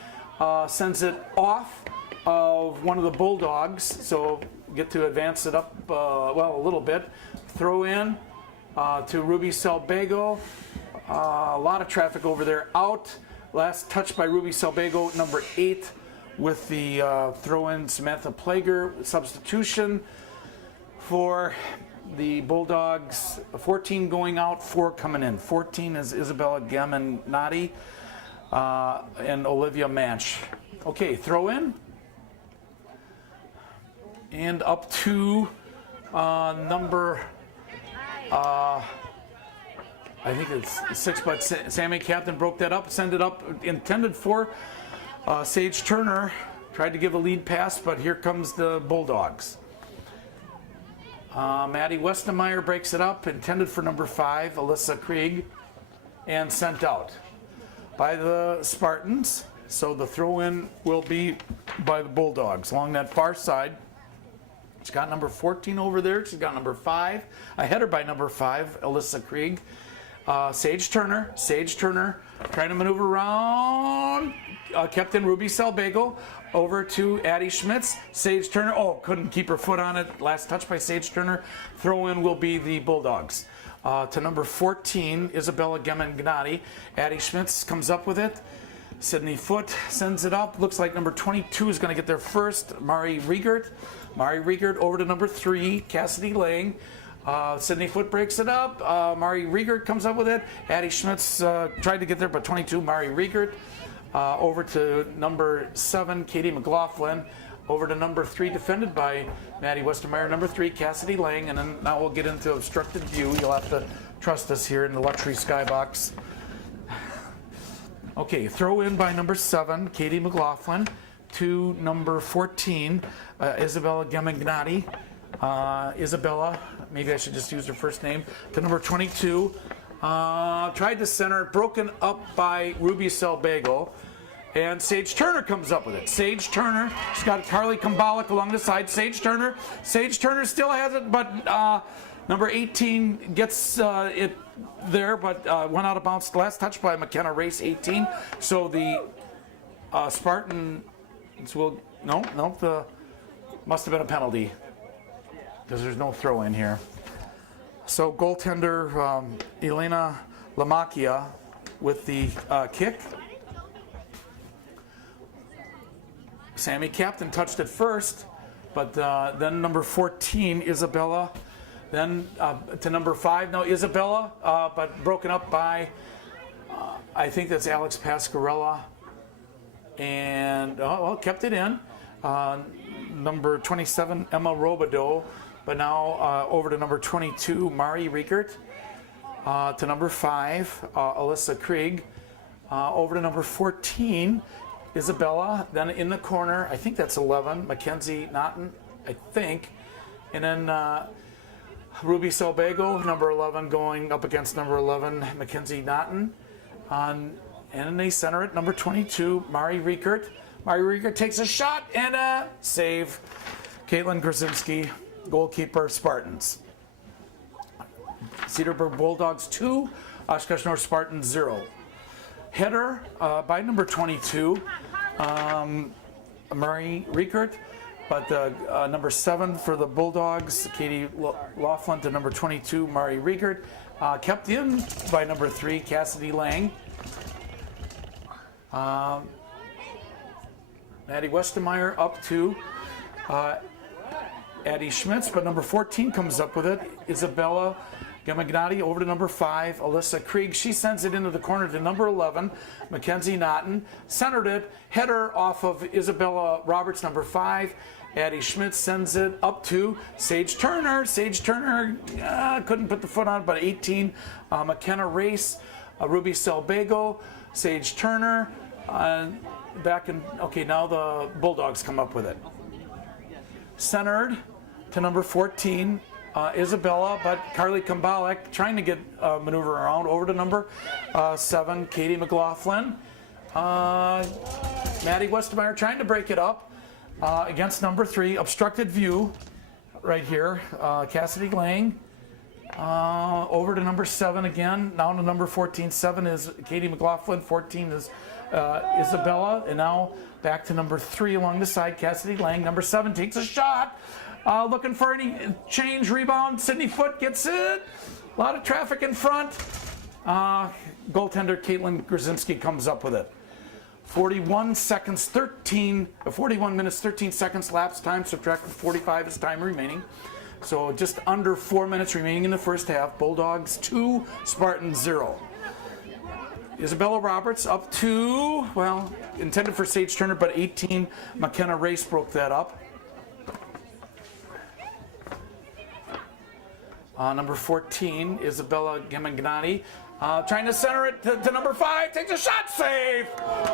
sends it off of one of the Bulldogs, so get to advance it up, a little bit. Throw in to Ruby Selbago. A lot of traffic over there. Out. Last touch by Ruby Selbago, number 8, with the throw-in, Samantha Plager. Substitution for the Bulldogs. 14 going out, 4 coming in. 14 is Isabella Gaminati and Olivia Manch. Okay, throw in. And up to Number, I think it's 6, but Sammy Captain broke that up, sent it up, intended for Sage Turner. Tried to give a lead pass, but here comes the Bulldogs. Maddie Westermeyer breaks it up, intended for number 5, Alyssa Krieg, and sent out by the Spartans. So the throw-in will be by the Bulldogs along that far side. She's got number 14 over there. She's got number 5. I had her by number 5, Alyssa Krieg. Sage Turner trying to maneuver around. Kept in Ruby Selbago over to Addie Schmitz. Sage Turner, couldn't keep her foot on it. Last touch by Sage Turner. Throw in will be the Bulldogs. To number 14, Isabella Gemengnati. Addie Schmitz comes up with it. Sydney Foote sends it up. Looks like number 22 is going to get there first. Mari Riegert over to number 3, Cassidy Lang. Sydney Foote breaks it up. Mari Riegert comes up with it. Addie Schmitz tried to get there, but 22, Mari Riegert. Over to number 7, Katie McLaughlin. Over to number 3, defended by Maddie Westermeyer. Number 3, Cassidy Lang. And then now we'll get into obstructed view. You'll have to trust us here in the luxury skybox. Okay, throw in by number 7, Katie McLaughlin, to number 14, Isabella Gemengnati. Isabella, maybe I should just use her first name, to number 22. Tried to center, broken up by Ruby Selbago. And Sage Turner comes up with it. Sage Turner, she's got Carly Kumbalik along the side. Sage Turner still has it, but number 18 gets it there, but went out of bounds. Last touch by McKenna Race, 18. So the Spartans will, must have been a penalty because there's no throw in here. So goaltender Elena Lamakia with the kick. Sammy Captain touched it first, but then number 14, Isabella. Then to number 5, now Isabella, but broken up by, I think that's Alex Pascarella. And, kept it in. Number 27, Emma Robideau. But now over to number 22, Mari Riegert. To number 5, Alyssa Krieg. Over to number 14, Isabella. Then in the corner, I think that's 11, Mackenzie Naughton, I think. And then Ruby Selbago, number 11, going up against number 11, Mackenzie Naughton. And they center it, number 22, Mari Riegert. Mari Riegert takes a shot and a save. Caitlin Grzinski, goalkeeper, Spartans. Cedarburg Bulldogs 2, Oshkosh North Spartans 0. Header by number 22, Mari Riegert, but number 7 for the Bulldogs, Katie Laughlin, to number 22, Mari Riegert. Kept in by number 3, Cassidy Lang. Maddie Westermeyer up to Addie Schmitz, but number 14 comes up with it. Isabella Gemengnati over to number 5, Alyssa Krieg. She sends it into the corner to number 11, Mackenzie Naughton. Centered it, header off of Isabella Roberts, number 5. Addie Schmitz sends it up to Sage Turner. Sage Turner couldn't put the foot on, but 18, McKenna Race, Ruby Selbago, Sage Turner. Back in, now the Bulldogs come up with it. Centered to number 14, Isabella, but Carly Kumbalik trying to get maneuver around over to number 7, Katie McLaughlin. Maddie Westermeyer trying to break it up against number 3, obstructed view right here. Cassidy Lang over to number 7 again. Now to number 14. 7 is Katie McLaughlin. 14 is Isabella, and now back to number 3 along the side, Cassidy Lang. Number 7 takes a shot. Looking for any change, rebound. Sydney Foote gets it. A lot of traffic in front. Goaltender Caitlin Grzinski comes up with it. 41 minutes, 13 seconds lapse time. Subtract from 45 is time remaining. So just under 4 minutes remaining in the first half. Bulldogs 2, Spartans 0. Isabella Roberts up to, intended for Sage Turner, but 18, McKenna Race broke that up. Number 14, Isabella Gamignani. Trying to center it to number 5. Takes a shot. Save.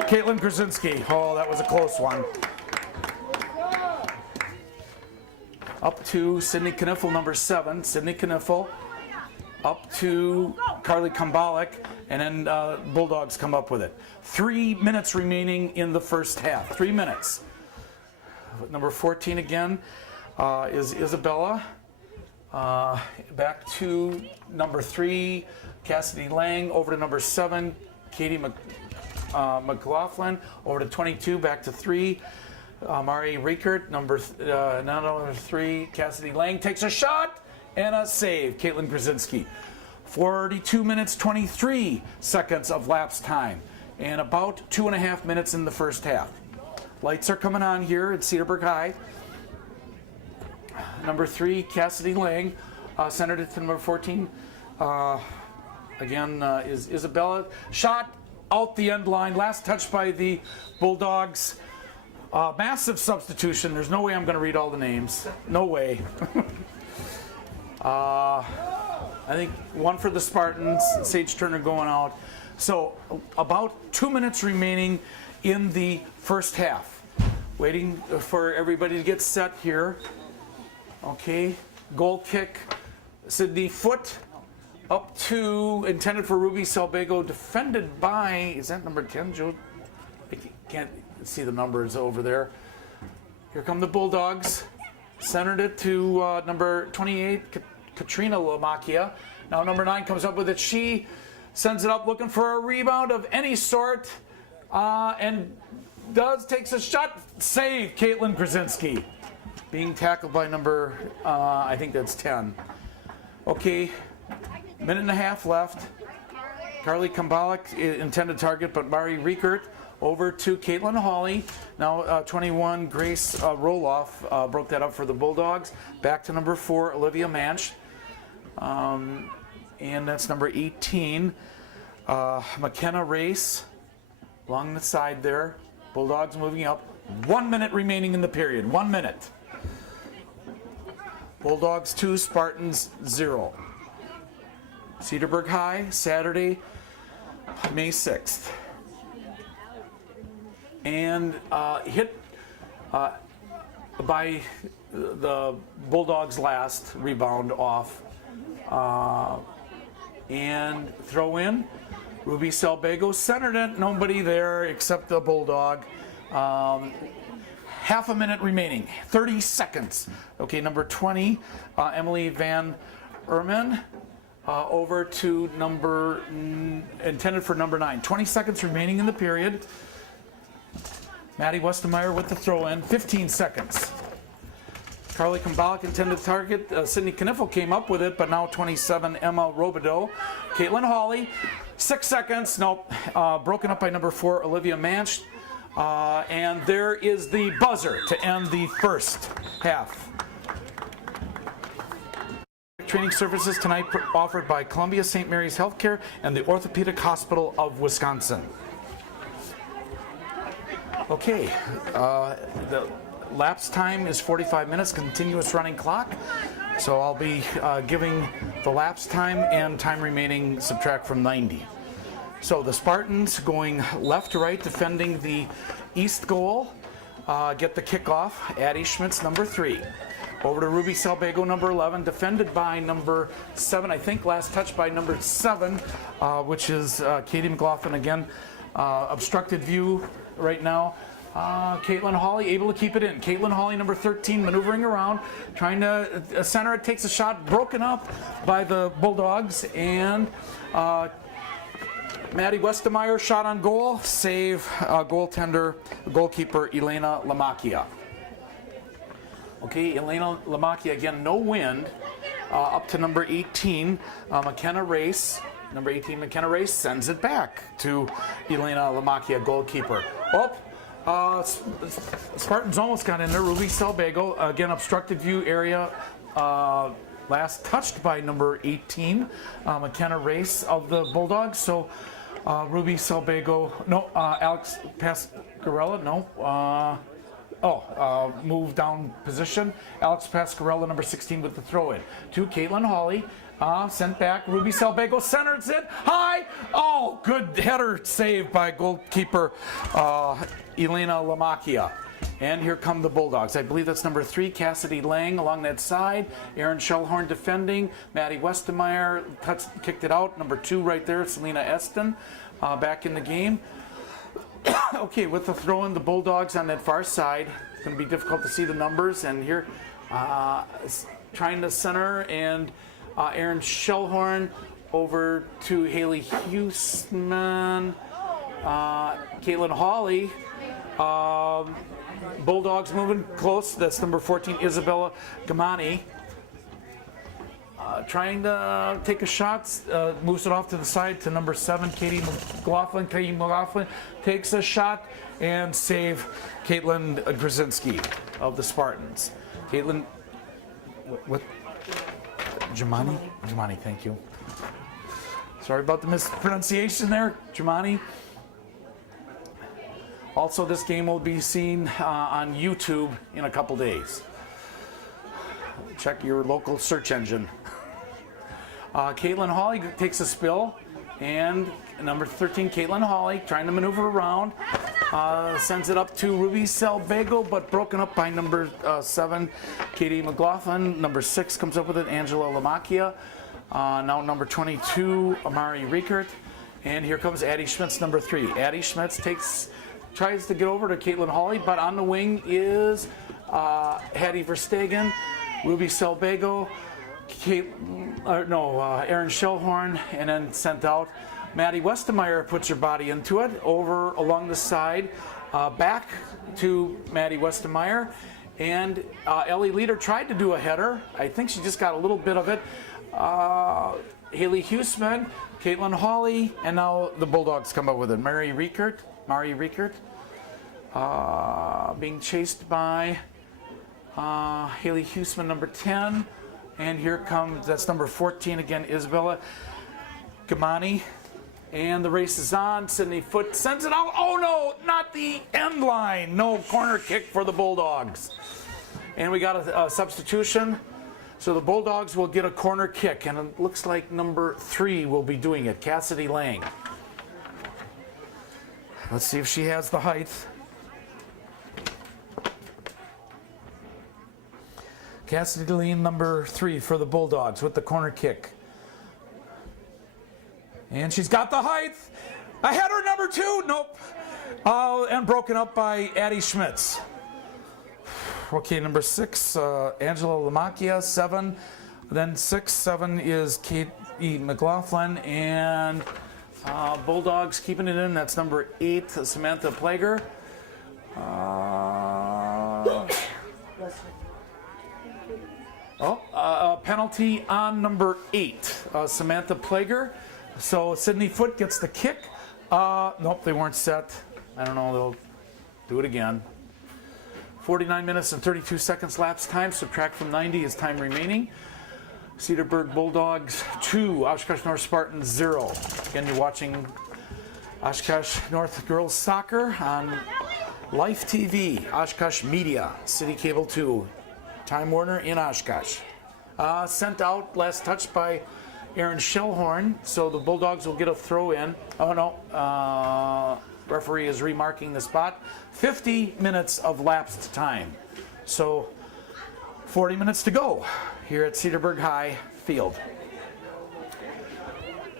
Caitlin Krasinski. Oh, that was a close one. Up to Sydney Kniffel, number 7. Sydney Kniffel. Up to Carly Kumbalik. And then Bulldogs come up with it. 3 minutes remaining in the first half. 3 minutes. Number 14 again is Isabella. Back to number 3, Cassidy Lang. Over to number 7, Katie McLaughlin. Over to 22, back to 3, Mari Riekert. Number 3, Cassidy Lang takes a shot and a save. Caitlin Krasinski. 42 minutes, 23 seconds of lapse time. And about 2.5 minutes in the first half. Lights are coming on here at Cedarburg High. Number 3, Cassidy Lang, centered it to number 14. Again, is Isabella. Shot out the end line. Last touch by the Bulldogs. Massive substitution. There's no way I'm going to read all the names. No way. I think one for the Spartans. Sage Turner going out. So about 2 minutes remaining in the first half. Waiting for everybody to get set here. Okay, goal kick, Sydney Foot, up to, intended for Ruby Salbago, defended by, is that number 10, Joe? I can't see the numbers over there. Here come the Bulldogs, centered it to number 28, Katrina Lamacchia. Now number 9 comes up with it. She sends it up looking for a rebound of any sort, and takes a shot, save, Caitlin Krasinski. Being tackled by number, I think that's 10. Okay, minute and a half left. Carly Kumbalik, intended target, but Mari Riekert over to Caitlin Hawley. Now 21, Grace Roloff broke that up for the Bulldogs. Back to number 4, Olivia Manch. And that's number 18, McKenna Race along the side there. Bulldogs moving up. 1 minute remaining in the period. 1 minute. Bulldogs 2, Spartans 0. Cedarburg High, Saturday, May 6th. And hit by the Bulldogs' last rebound off. And throw in. Ruby Salbago centered it. Nobody there except the Bulldog. Half a minute remaining, 30 seconds. Okay, number 20, Emily Van Erman, over to number, intended for number 9. 20 seconds remaining in the period. Maddie Westermeyer with the throw-in, 15 seconds. Carly Kumbalik intended target. Sydney Kniffel came up with it, but now 27, Emma Robideau. Caitlin Hawley, 6 seconds. Nope, broken up by number 4, Olivia Manch. And there is the buzzer to end the first half. Training services tonight offered by Columbia St. Mary's Healthcare and the Orthopedic Hospital of Wisconsin. Okay, the lapse time is 45 minutes, continuous running clock. So I'll be giving the lapse time and time remaining subtract from 90. So the Spartans going left to right, defending the east goal, get the kickoff. Addie Schmitz, number 3. Over to Ruby Salbago, number 11, defended by number 7, I think last touch by number 7, which is Katie McLaughlin again. Obstructed view right now. Caitlin Hawley able to keep it in. Caitlin Hawley, number 13, maneuvering around, trying to center it, takes a shot, broken up by the Bulldogs, and Maddie Westermeyer shot on goal, save goalkeeper Elena Lamacchia. Okay, Elena Lamacchia again, no wind. Up to number 18, McKenna Race. Number 18, McKenna Race sends it back to Elena Lamacchia, goalkeeper. Spartans almost got in there. Ruby Salbago, again, obstructed view area. Last touched by number 18, McKenna Race of the Bulldogs. So Ruby Salbago, no, Alex Pascarella, no. move down position. Alex Pasquarella, number 16, with the throw in. To Caitlin Hawley. Sent back. Ruby Salvago centers it high. Oh, good header save by goalkeeper Elena Lamacchia. And here come the Bulldogs. I believe that's number 3, Cassidy Lang along that side. Erin Shellhorn defending. Maddie Westermeyer kicked it out. Number 2 right there, Selena Eston, back in the game. Okay, with the throw in, the Bulldogs on that far side. It's going to be difficult to see the numbers. And here, trying to center, and Erin Shellhorn over to Haley Huseman. Caitlin Hawley. Bulldogs moving close. That's number 14, Isabella Gamani. Trying to take a shot. Moves it off to the side to number 7, Katie McLaughlin. Katie McLaughlin takes a shot and save Caitlin Grzinski of the Spartans. Caitlin, what? Jamani? Jamani, thank you. Sorry about the mispronunciation there, Jamani. Also, this game will be seen on YouTube in a couple days. Check your local search engine. Caitlin Hawley takes a spill, and number 13, Caitlin Hawley, trying to maneuver around, sends it up to Ruby Salvago, but broken up by number 7, Katie McLaughlin. Number 6 comes up with it, Angela Lamacchia. Now number 22, Amari Riekert. And here comes Addie Schmitz, number 3. Addie Schmitz tries to get over to Caitlin Hawley, but on the wing is Hattie Verstegen, Ruby Salvago, Erin Shellhorn, and then sent out. Maddie Westermeyer puts her body into it, over along the side, back to Maddie Westermeyer, and Ellie Leader tried to do a header. I think she just got a little bit of it. Haley Huseman, Caitlin Hawley, and now the Bulldogs come up with it. Mari Riekert, being chased by Haley Huseman, number 10. And here comes, that's number 14 again, Isabella Gamani. And the race is on. Sydney Foote sends it out. Oh no, not the end line. No, corner kick for the Bulldogs. And we got a substitution. So the Bulldogs will get a corner kick. And it looks like number 3 will be doing it, Cassidy Lang. Let's see if she has the height. Cassidy Lang, number 3 for the Bulldogs with the corner kick. And she's got the height. A header, number 2. Nope. And broken up by Addie Schmitz. Okay, number 6, Angela Lamacchia, 7. Then 6, 7 is Kate E. McLaughlin. And Bulldogs keeping it in. That's number 8, Samantha Plager. Penalty on number 8, Samantha Plager. So Sydney Foote gets the kick. Nope, they weren't set. I don't know, they'll do it again. 49 minutes and 32 seconds lapse time. Subtract from 90 is time remaining. Cedarburg Bulldogs 2, Oshkosh North Spartans 0. Again, you're watching Oshkosh North Girls Soccer on Life TV, Oshkosh Media, City Cable 2, Time Warner in Oshkosh. Sent out, last touch by Erin Shellhorn, so the Bulldogs will get a throw in. Oh no, referee is remarking the spot. 50 minutes of lapsed time. So 40 minutes to go here at Cedarburg High Field.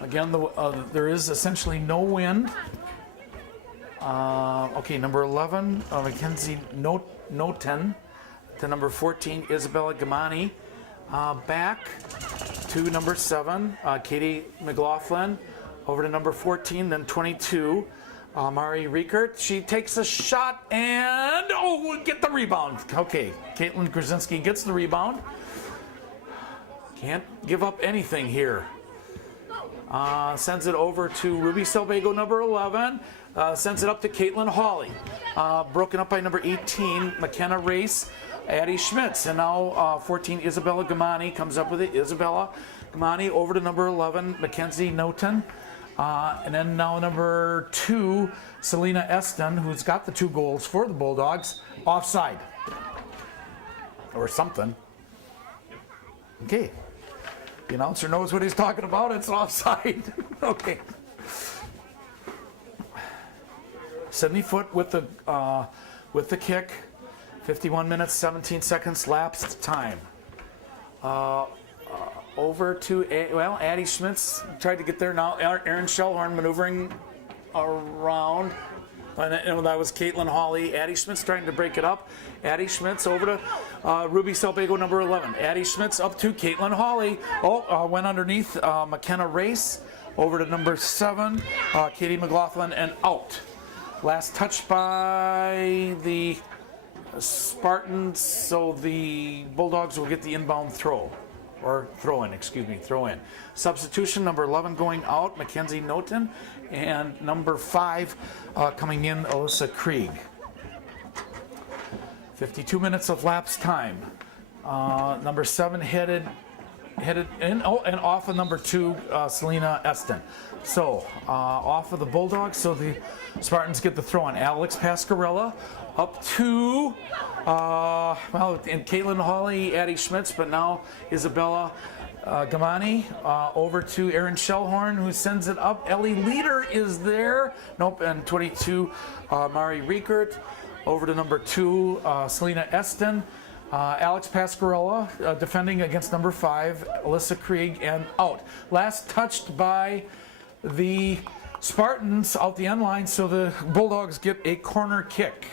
Again, there is essentially no wind. Okay, number 11, Mackenzie Noten, to number 14, Isabella Gamani. Back to number 7, Katie McLaughlin. Over to number 14, then 22, Mari Riekert. She takes a shot and, get the rebound. Okay, Caitlin Grzinski gets the rebound. Can't give up anything here. Sends it over to Ruby Salvago, number 11. Sends it up to Caitlin Hawley. Broken up by number 18, McKenna Race, Addie Schmitz. And now 14, Isabella Gamani comes up with it. Isabella Gamani over to number 11, Mackenzie Noten. And then now number 2, Selena Eston, who's got the 2 goals for the Bulldogs, offside. Or something. Okay. The announcer knows what he's talking about. It's offside. Okay. Sydney Foote with the kick. 51 minutes, 17 seconds lapsed time. Over to, Addie Schmitz tried to get there now. Aaron Shellhorn maneuvering around. And that was Caitlin Hawley. Addie Schmitz trying to break it up. Addie Schmitz over to Ruby Salbago, number 11. Addie Schmitz up to Caitlin Hawley. Went underneath McKenna Race. Over to number 7, Katie McLaughlin, and out. Last touch by the Spartans, so the Bulldogs will get the inbound throw. Or throw in. Substitution, number 11 going out, Mackenzie Noten, and number 5 coming in, Alyssa Krieg. 52 minutes of lapsed time. Number 7 headed in, and off of number 2, Selena Eston. So, off of the Bulldogs, so the Spartans get the throw in. Alex Pascarella up to, and Caitlin Hawley, Addie Schmitz, but now Isabella Gamani over to Erin Shellhorn, who sends it up. Ellie Leader is there. Nope, and 22, Mari Riekert. Over to number 2, Selena Eston. Alex Pascarella defending against number 5, Alyssa Krieg, and out. Last touched by the Spartans out the end line, so the Bulldogs get a corner kick.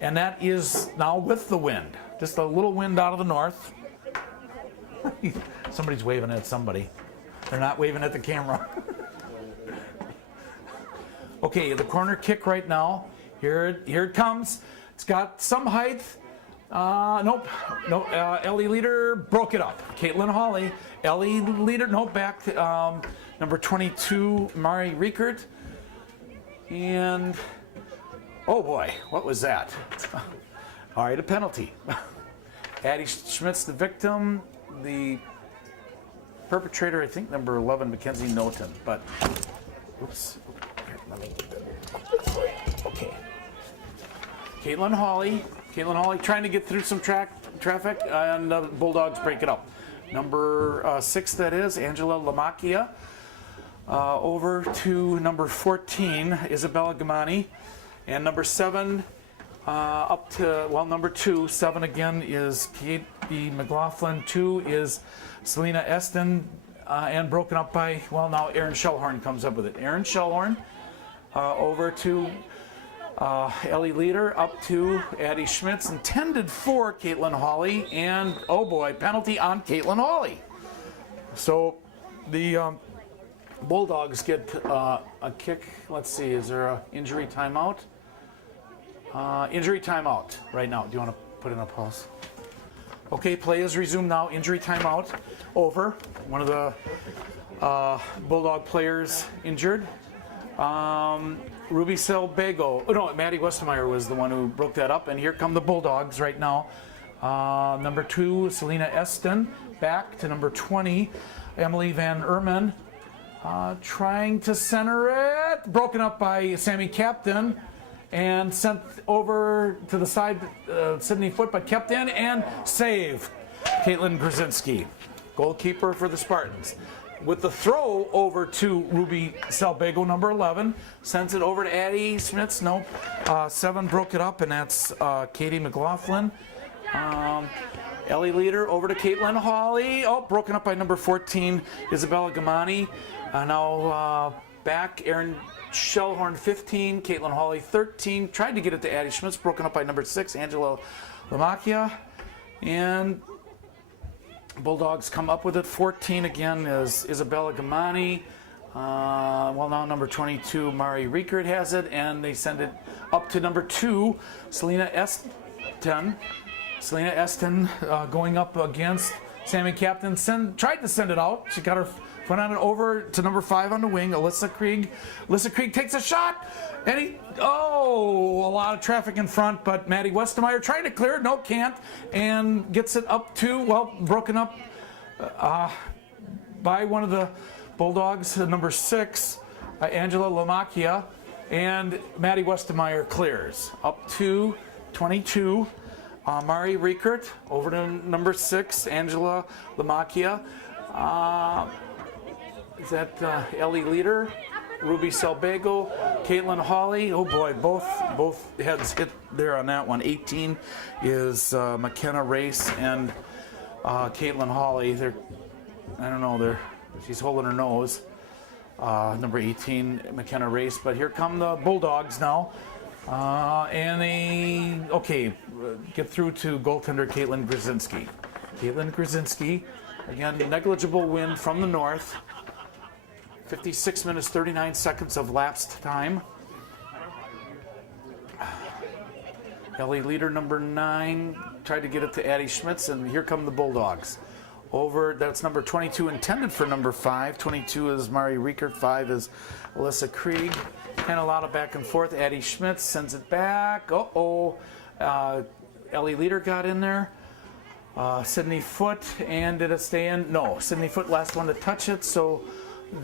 And that is now with the wind. Just a little wind out of the north. Somebody's waving at somebody. They're not waving at the camera. Okay, the corner kick right now. Here it comes. It's got some height. Nope. Ellie Leader broke it up. Caitlin Hawley. Ellie Leader, back to number 22, Mari Riekert. And, oh boy, what was that? All right, a penalty. Addie Schmitz, the victim. The perpetrator, I think, number 11, Mackenzie Noten. But, oops. Here, let me get that. Okay. Caitlin Hawley trying to get through some traffic, and the Bulldogs break it up. Number 6, that is, Angela Lamacchia. Over to number 14, Isabella Gamani. And number 7, up to, number 2, 7 again is Katie McLaughlin. 2 is Selena Eston, and broken up by, now Erin Shellhorn comes up with it. Erin Shellhorn over to Ellie Leader, up to Addie Schmitz, intended for Caitlin Hawley, and oh boy, penalty on Caitlin Hawley. So the Bulldogs get a kick. Let's see, is there a injury timeout? Injury timeout right now. Do you want to put in a pause? Okay, play is resumed now. Injury timeout over. One of the Bulldog players injured. Ruby Salbago. Maddie Westemeyer was the one who broke that up. And here come the Bulldogs right now. Number 2, Selena Eston. Back to number 20, Emily Van Ermen. Trying to center it. Broken up by Sammy Captain. And sent over to the side, Sydney Foote, but kept in and saved. Caitlin Grzinski, goalkeeper for the Spartans. With the throw over to Ruby Salbago, number 11. Sends it over to Addie Schmitz. Nope. 7 broke it up, and that's Katie McLaughlin. Ellie Leader over to Caitlin Hawley. Broken up by number 14, Isabella Gamani. Now back, Erin Shellhorn 15, Caitlin Hawley 13. Tried to get it to Addie Schmitz. Broken up by number 6, Angela Lamacchia. And Bulldogs come up with it. 14 again is Isabella Gamani. Now number 22, Mari Riekert has it, and they send it up to number 2, Selena Eston. Selena Eston going up against Sammy Captain. Tried to send it out. She got her foot on it over to number 5 on the wing, Alyssa Krieg. Alyssa Krieg takes a shot, and a lot of traffic in front, but Maddie Westemeyer trying to clear it, can't, and gets it up to, broken up by one of the Bulldogs, number 6, Angela Lamacchia, and Maddie Westemeyer clears. Up to 22, Mari Riekert, over to number 6, Angela Lamacchia. Is that Ellie Leader, Ruby Salbago, Caitlin Hawley? Oh boy, both heads hit there on that one. 18 is McKenna Race and Caitlin Hawley. She's holding her nose. Number 18, McKenna Race. But here come the Bulldogs now. And they, get through to goaltender Caitlin Grzinski. Caitlin Grzinski, again, negligible wind from the north. 56 minutes, 39 seconds of lapsed time. Ellie Leader, number 9, tried to get it to Addie Schmitz, and here come the Bulldogs. Over, that's number 22, intended for number 5. 22 is Mari Riekert, 5 is Alyssa Krieg. And a lot of back and forth. Addie Schmitz sends it back. Ellie Leader got in there. Sydney Foote, and did it stay in? No, Sydney Foote, last one to touch it, so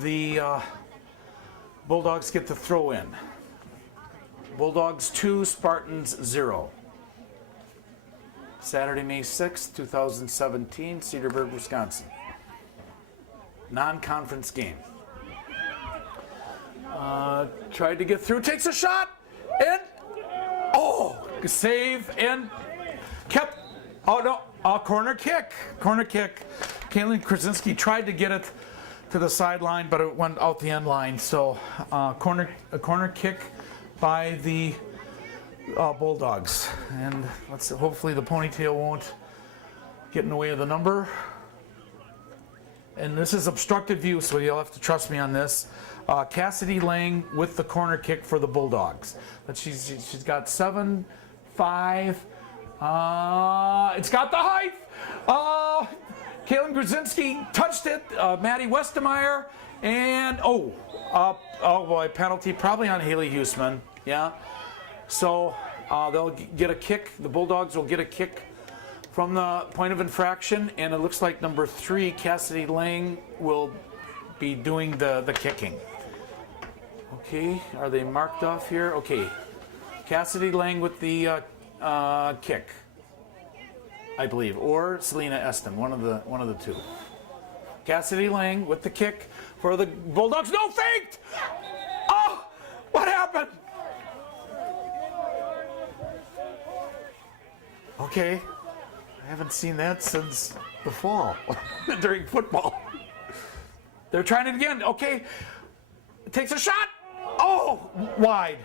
the Bulldogs get the throw in. Bulldogs 2, Spartans 0. Saturday, May 6th, 2017, Cedarburg, Wisconsin. Non-conference game. Tried to get through, takes a shot, and save, and kept, corner kick. Caitlin Krasinski tried to get it to the sideline, but it went out the end line. So a corner kick by the Bulldogs, and hopefully the ponytail won't get in the way of the number. And this is obstructed view, so you'll have to trust me on this. Cassidy Lang with the corner kick for the Bulldogs. But she's got 7-5. It's got the height. Caitlin Grzinski touched it. Maddie Westemeyer, and boy, penalty probably on Haley Huseman. Yeah. So they'll get a kick. The Bulldogs will get a kick from the point of infraction, and it looks like number 3, Cassidy Lang, will be doing the kicking. Okay, are they marked off here? Okay, Cassidy Lang with the kick, I believe, or Selena Eston, one of the two. Cassidy Lang with the kick for the Bulldogs. No, faked! Oh, what happened? Okay, I haven't seen that since the fall during football. They're trying it again. Okay, takes a shot. Oh, wide.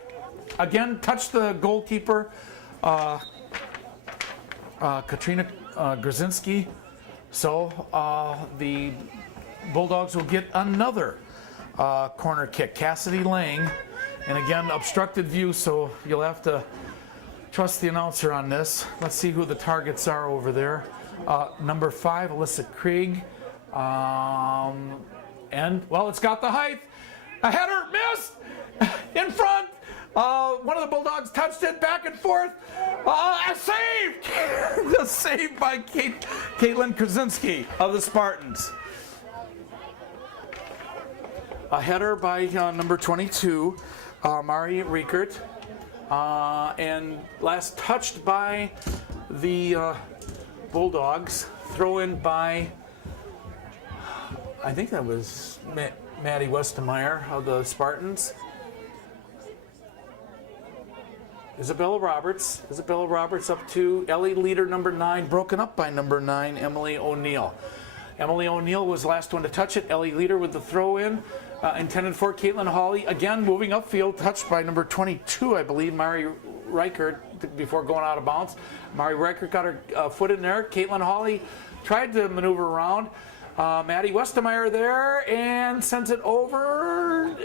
Again, touched the goalkeeper, Katrina Grzinski. So the Bulldogs will get another corner kick. Cassidy Lang, and again, obstructed view, so you'll have to trust the announcer on this. Let's see who the targets are over there. Number 5, Alyssa Krieg. And, well, it's got the height. A header, missed! In front! One of the Bulldogs touched it, back and forth. A save! A save by Caitlin Krasinski of the Spartans. A header by number 22, Mari Riekert. And last touched by the Bulldogs. Throw in by, I think that was Maddie Westemeyer of the Spartans. Isabella Roberts up to Ellie Leader, number 9, broken up by number 9, Emily O'Neill. Emily O'Neill was the last one to touch it. Ellie Leader with the throw in, intended for Caitlin Hawley. Again, moving upfield, touched by number 22, I believe, Mari Riekert, before going out of bounds. Mari Riekert got her foot in there. Caitlin Hawley tried to maneuver around. Maddie Westemeyer there, and sends it over.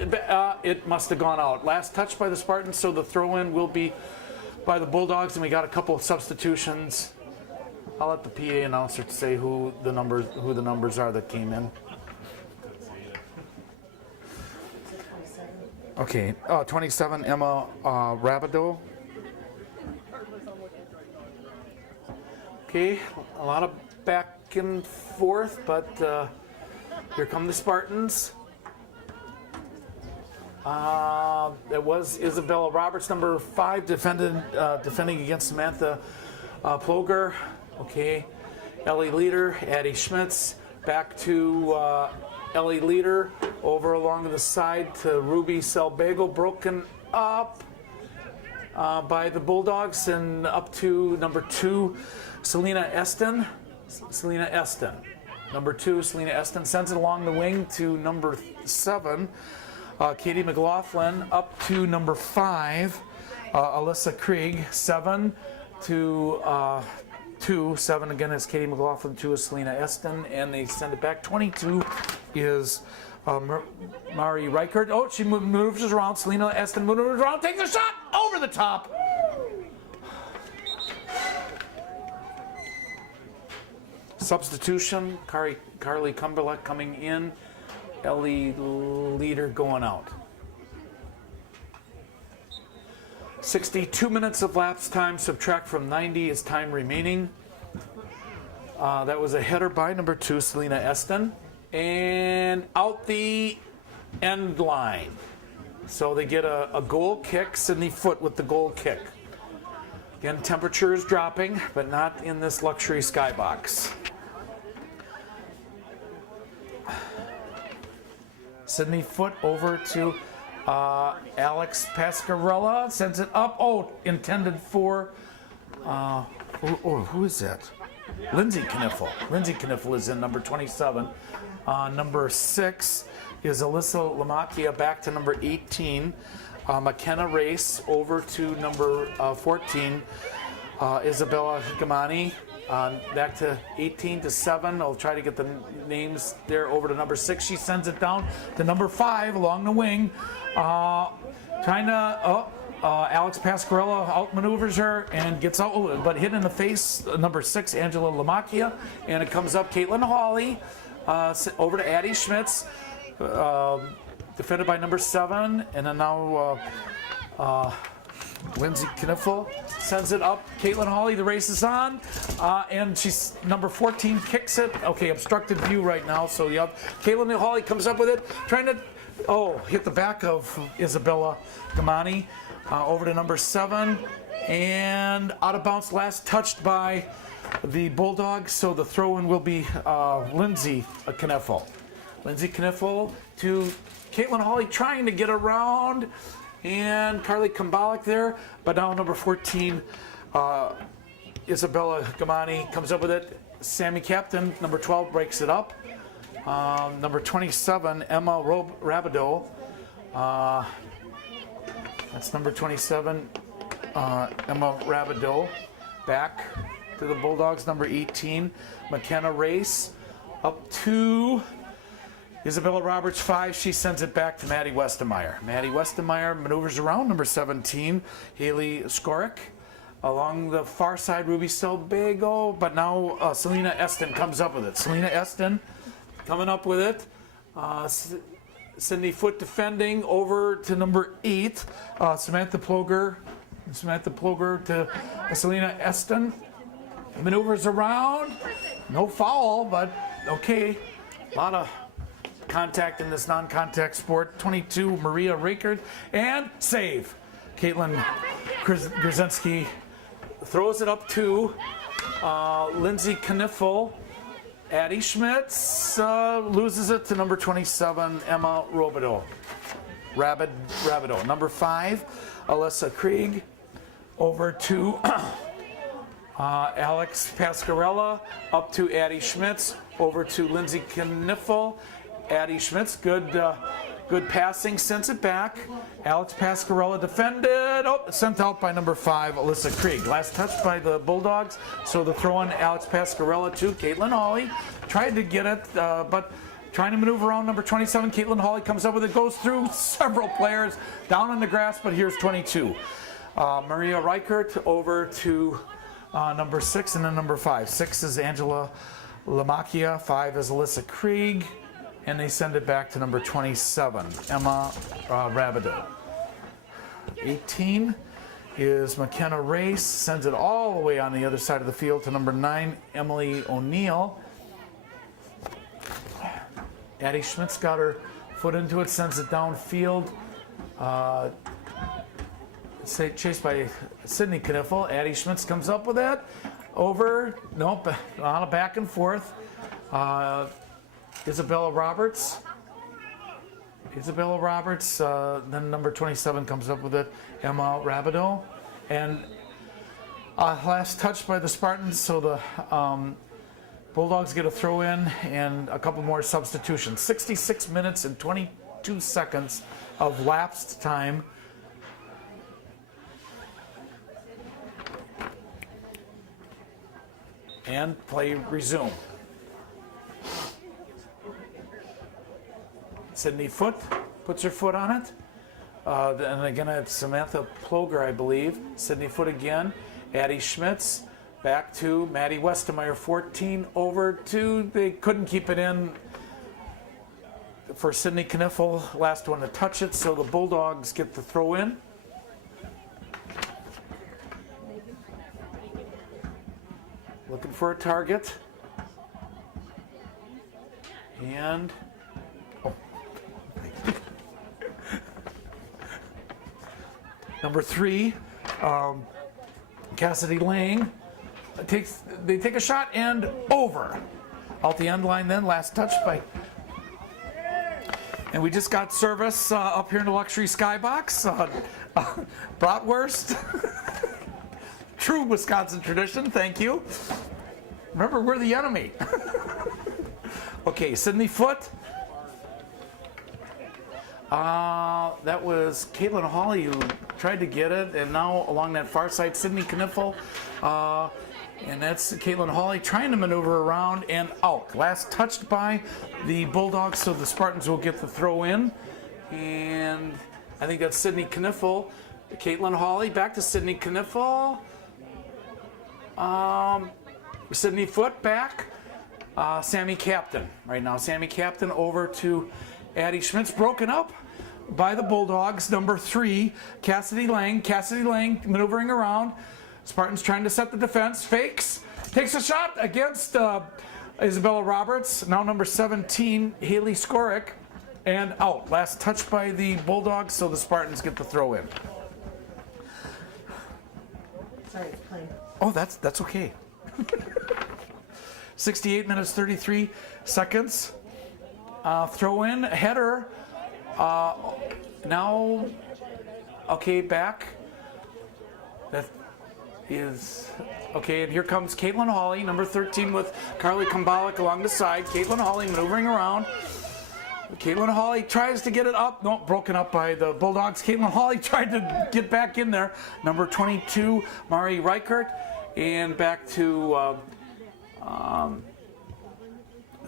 It must have gone out. Last touch by the Spartans, so the throw-in will be by the Bulldogs, and we got a couple of substitutions. I'll let the PA announcer say who the numbers are that came in. Okay, 27, Emma Rabideau. Okay, a lot of back and forth, but here come the Spartans. It was Isabella Roberts, number 5, defending against Samantha Ploger. Okay. Ellie Leader, Addie Schmitz. Back to Ellie Leader. Over along the side to Ruby Selbago. Broken up by the Bulldogs. And up to number 2, Selena Eston. Number 2, Selena Eston sends it along the wing to number 7. Katie McLaughlin up to number 5, Alyssa Krieg, 7 to 2. 7 again is Katie McLaughlin, 2 is Selena Eston, and they send it back. 22 is Mari Reichert. Oh, she moves around. Selena Eston moves around, takes a shot over the top. Substitution, Carly Cumberland coming in. Ellie Leader going out. 62 minutes of lapse time, subtract from 90 is time remaining. That was a header by number 2, Selena Eston. And out the end line. So they get a goal kick, Sydney Foote with the goal kick. Again, temperature is dropping, but not in this luxury skybox. Sydney Foote over to Alex Pascarella, sends it up. Oh, intended for, who is that? Lindsay Kniffel. Lindsay Kniffel is in number 27. Number 6 is Alyssa Lamakia, back to number 18. McKenna Race over to number 14. Isabella Gamani. Back to 18 to 7. I'll try to get the names there over to number 6. She sends it down to number 5 along the wing. Alex Pascarella outmaneuvers her and gets out, but hit in the face. Number 6, Angela Lamakia, and it comes up Caitlin Hawley over to Addie Schmitz, defended by number 7, and then now Lindsay Kniffel sends it up. Caitlin Hawley, the race is on, and she's number 14 kicks it. Okay, obstructed view right now, so you have Caitlin Hawley comes up with it, trying to hit the back of Isabella Gamani, over to number 7, and out of bounds, last touched by the Bulldogs, so the throw-in will be Lindsay Kniffel. Lindsay Kniffel to Caitlin Hawley trying to get around, and Carly Kumbalik there, but now number 14, Isabella Gamani comes up with it. Sammy Captain, number 12, breaks it up. Number 27, Emma Rabideau. That's number 27, Emma Rabideau. Back to the Bulldogs, number 18, McKenna Race. Up to Isabella Roberts, 5. She sends it back to Maddie Westenmeyer. Maddie Westenmeyer maneuvers around number 17, Haley Skorik. Along the far side, Ruby Selbago, but now Selena Eston comes up with it. Selena Eston coming up with it. Sydney Foote defending over to number 8, Samantha Ploger. Samantha Ploger to Selena Eston. Maneuvers around. No foul, but okay. A lot of contact in this non-contact sport. 22, Maria Rakert, and save. Caitlin Grzinski throws it up to Lindsay Kniffel. Addie Schmitz loses it to number 27, Emma Rabideau. Number 5, Alyssa Krieg. Over to Alex Pascarella. Up to Addie Schmitz. Over to Lindsay Kniffel. Addie Schmitz, good passing, sends it back. Alex Pascarella defended. Sent out by number 5, Alyssa Krieg. Last touch by the Bulldogs. So the throw in Alex Pascarella to Caitlin Hawley. Tried to get it, but trying to maneuver around number 27. Caitlin Hawley comes up with it, goes through several players down on the grass, but here's 22. Maria Reichert over to number 6 and then number 5. 6 is Angela Lamakia. 5 is Alyssa Krieg. And they send it back to number 27, Emma Rabideau. 18 is McKenna Race, sends it all the way on the other side of the field to number 9, Emily O'Neill. Addie Schmitz got her foot into it, sends it downfield Chased by Sydney Kniffel. Addie Schmitz comes up with that. Over. Nope. A lot of back and forth. Isabella Roberts. Then number 27 comes up with it. Emma Rabideau. And last touch by the Spartans. So the Bulldogs get a throw in and a couple more substitutions. 66 minutes and 22 seconds of lapsed time. And play resume. Sydney Foot puts her foot on it. And again, it's Samantha Ploger, I believe. Sydney Foot again. Addie Schmitz. Back to Maddie Westemeyer, 14 over to, they couldn't keep it in for Sydney Kniffel. Last one to touch it, so the Bulldogs get the throw in. Looking for a target. And number 3, Cassidy Lang they take a shot and over. Out the end line then, last touch by. And we just got service up here in the luxury skybox. Bratwurst. True Wisconsin tradition, thank you. Remember, we're the enemy. Okay, Sydney Foot. That was Caitlin Hawley who tried to get it, and now along that far side, Sydney Kniffel. And that's Caitlin Hawley trying to maneuver around and out. Last touched by the Bulldogs, so the Spartans will get the throw in. And I think that's Sydney Kniffel. Caitlin Hawley back to Sydney Kniffel. Sydney Foot back. Sammy Captain right now. Sammy Captain over to Addie Schmitz. Broken up by the Bulldogs. Number 3, Cassidy Lang. Cassidy Lang maneuvering around. Spartans trying to set the defense. Fakes. Takes a shot against Isabella Roberts. Now number 17, Haley Skorick. And out. Last touch by the Bulldogs, so the Spartans get the throw in. Sorry, it's playing. Oh, that's okay. 68 minutes, 33 seconds. Throw in, header. Now, okay, back. That is, okay, and here comes Caitlin Hawley, number 13 with Carly Kumbalik along the side. Caitlin Hawley maneuvering around. Caitlin Hawley tries to get it up. No, broken up by the Bulldogs. Caitlin Hawley tried to get back in there. Number 22, Mari Reichert. And back to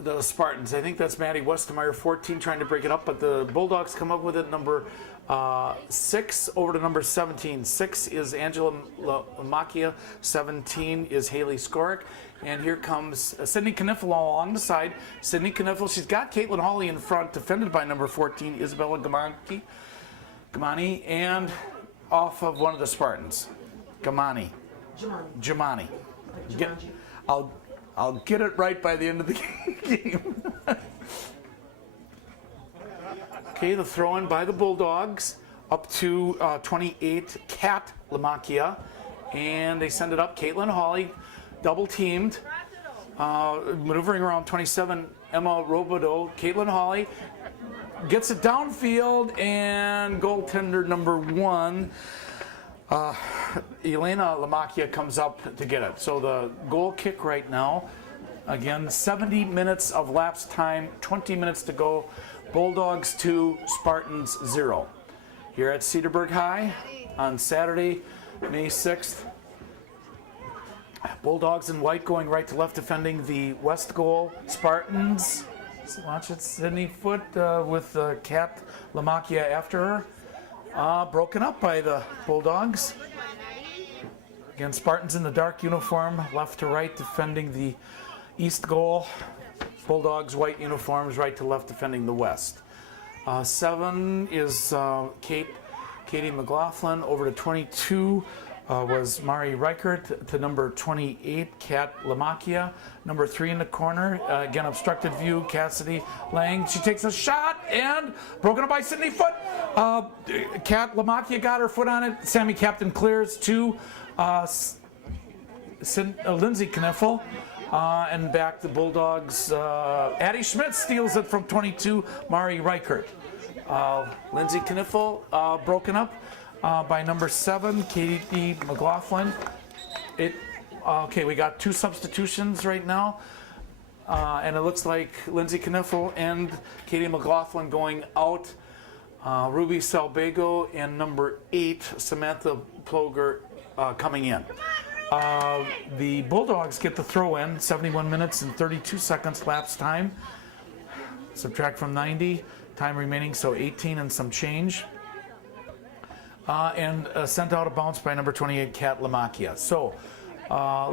the Spartans. I think that's Maddie Westemeyer, 14, trying to break it up, but the Bulldogs come up with it. Number 6 over to number 17. 6 is Angela Lamacchia. 17 is Haley Skorick. And here comes Sydney Kniffel along the side. Sydney Kniffel, she's got Caitlin Hawley in front, defended by number 14, Isabella Gamani, and off of one of the Spartans. Jamani. I'll get it right by the end of the game. Okay, the throw in by the Bulldogs up to 28, Kat Lamacchia, and they send it up. Caitlin Hawley, double teamed, maneuvering around 27, Emma Robideau. Caitlin Hawley gets it downfield, and goaltender number 1. Elena Lamacchia comes up to get it. So the goal kick right now, again, 70 minutes of lapse time, 20 minutes to go. Bulldogs 2, Spartans 0. Here at Cedarburg High on Saturday, May 6th. Bulldogs in white going right to left, defending the west goal. Spartans, watch it, Sydney Foot with Kat Lamacchia after her. Broken up by the Bulldogs. Again, Spartans in the dark uniform, left to right, defending the east goal. Bulldogs, white uniforms, right to left, defending the west. 7 is Katie McLaughlin. Over to 22 was Mari Reichert. To number 28, Kat Lamacchia. Number 3 in the corner, again, obstructed view, Cassidy Lang. She takes a shot and broken up by Sydney Foot. Kat Lamakia got her foot on it. Sammy Captain clears to Lindsay Kniffel. And back the Bulldogs. Addie Schmidt steals it from 22, Mari Reichert. Lindsay Kniffel broken up by number 7, Katie McLaughlin. Okay, we got 2 substitutions right now. And it looks like Lindsay Kniffel and Katie McLaughlin going out. Ruby Salbago and number 8, Samantha Ploger, coming in. The Bulldogs get the throw in, 71 minutes and 32 seconds lapse time. Subtract from 90, time remaining, so 18 and some change. And sent out of bounds by number 28, Kat Lamakia. So,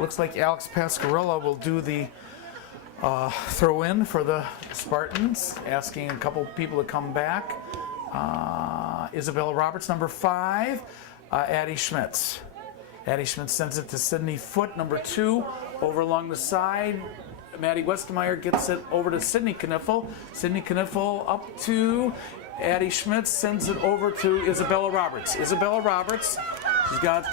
looks like Alex Pascarella will do the throw in for the Spartans, asking a couple people to come back. Isabella Roberts, number 5, Addie Schmitz. Addie Schmitz sends it to Sydney Foot, number 2, over along the side. Maddie Westemeyer gets it over to Sydney Kniffel. Sydney Kniffel up to Addie Schmitz, sends it over to Isabella Roberts. Isabella Roberts, she's got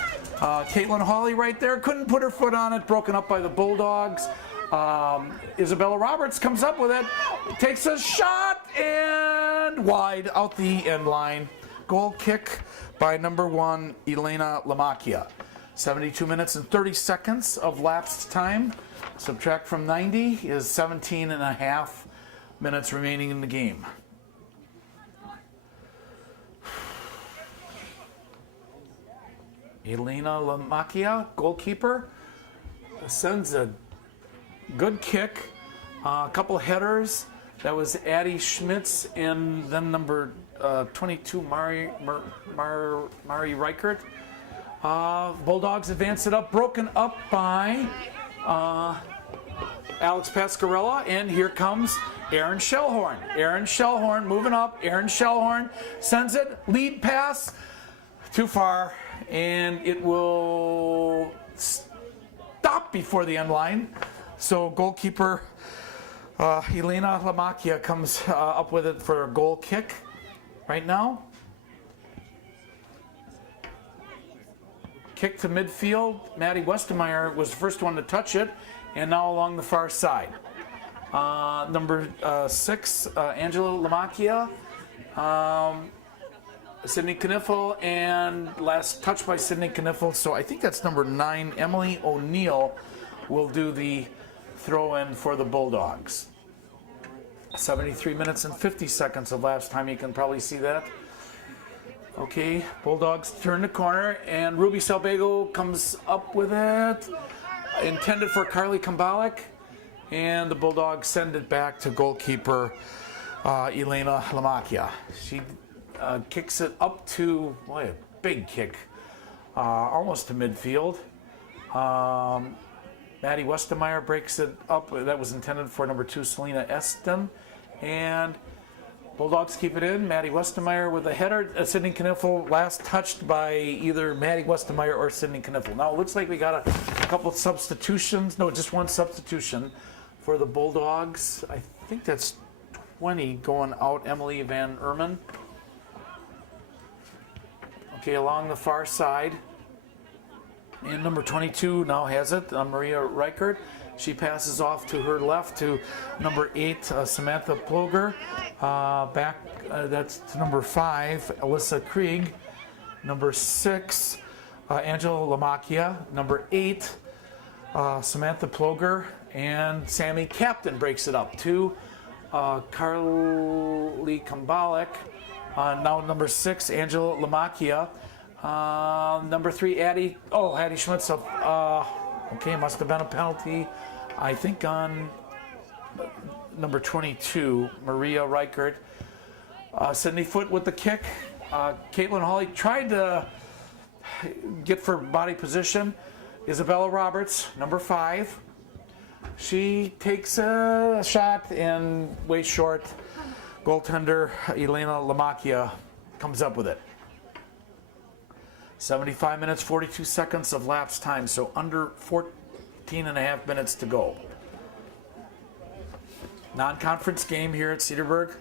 Caitlin Hawley right there, couldn't put her foot on it, broken up by the Bulldogs. Isabella Roberts comes up with it, takes a shot, and wide out the end line. Goal kick by number 1, Elena Lamakia. 72 minutes and 30 seconds of lapsed time. Subtract from 90 is 17 and a half minutes remaining in the game. Elena Lamakia, goalkeeper, sends a good kick, a couple headers. That was Addie Schmitz and then number 22, Mari Reichert. Bulldogs advance it up, broken up by Alex Pascarella, and here comes Aaron Shellhorn. Aaron Shellhorn moving up. Aaron Shellhorn sends it, lead pass, too far, and it will stop before the end line. So goalkeeper Elena Lamakia comes up with it for a goal kick right now. Kick to midfield. Maddie Westemeyer was the first one to touch it, and now along the far side. Number 6, Angela Lamakia, Sydney Kniffel, and last touch by Sydney Kniffel. So I think that's number 9, Emily O'Neill, will do the throw-in for the Bulldogs. 73 minutes and 50 seconds of lapse time. You can probably see that. Okay, Bulldogs turn the corner, and Ruby Salbago comes up with it. Intended for Carly Kambalik, and the Bulldogs send it back to goalkeeper Elena Lamakia. She kicks it up to, boy, a big kick, almost to midfield. Maddie Westemeyer breaks it up. That was intended for number 2, Selena Eston, and Bulldogs keep it in. Maddie Westemeyer with a header. Sydney Kniffel last touched by either Maddie Westemeyer or Sydney Kniffel. Now it looks like we got a couple of substitutions. No, just one substitution for the Bulldogs. I think that's 20 going out. Emily Van Erman. Okay, along the far side. And number 22 now has it, Maria Reichert. She passes off to her left to number 8, Samantha Ploger. Back, that's to number 5, Alyssa Krieg. Number 6, Angela Lamakia. Number 8, Samantha Ploger. And Sammy Captain breaks it up to Carly Kambalik. Now number 6, Angela Lamakia. Number 3, Addie Schmitz. Okay, must have been a penalty, I think, on number 22, Maria Reichert. Sydney Foot with the kick. Caitlin Hawley tried to get for body position. Isabella Roberts, number 5. She takes a shot and way short. Goaltender Elena Lamakia comes up with it. 75 minutes, 42 seconds of lapse time, so under 14 and a half minutes to go. Non-conference game here at Cedarburg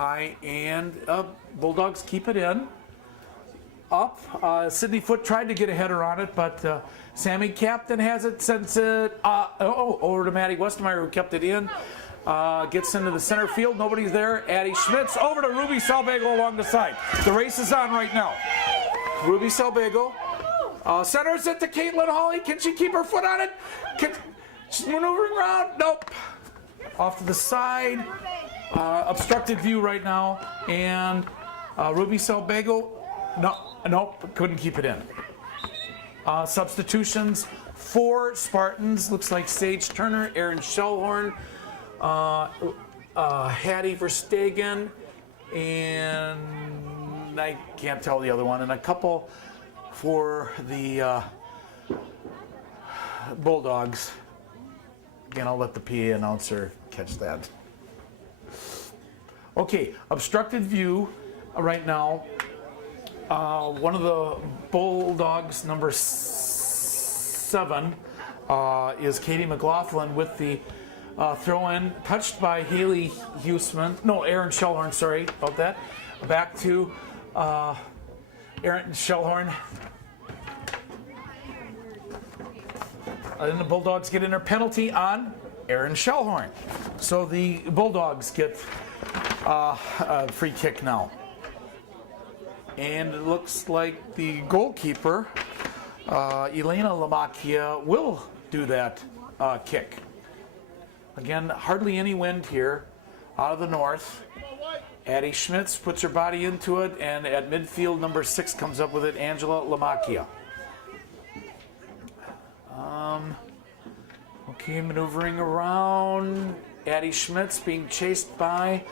high, and Bulldogs keep it in. Up, Sydney Foote tried to get a header on it, but Sammy Captain has it, sends it over to Maddie Westmeyer, who kept it in. Gets into the center field, nobody's there. Addie Schmitz over to Ruby Salvago along the side. The race is on right now. Ruby Salvago centers it to Caitlin Hawley. Can she keep her foot on it? She's maneuvering around. Nope. Off to the side. Obstructed view right now. And Ruby Salvago, nope, couldn't keep it in. Substitutions for Spartans. Looks like Sage Turner, Erin Shellhorn, Hattie Verstegen, and I can't tell the other one, and a couple for the Bulldogs. Again, I'll let the PA announcer catch that. Okay, obstructed view right now. One of the Bulldogs, number 7, is Katie McLaughlin with the throw-in, touched by Haley Erin Shellhorn, sorry about that. Back to Erin Shellhorn. And the Bulldogs get in their penalty on Erin Shellhorn. So the Bulldogs get a free kick now. And it looks like the goalkeeper, Elena Lamacchia, will do that kick. Again, hardly any wind here out of the north. Addie Schmitz puts her body into it, and at midfield, number 6 comes up with it, Angela Lamacchia. Okay, maneuvering around. Addie Schmitz being chased by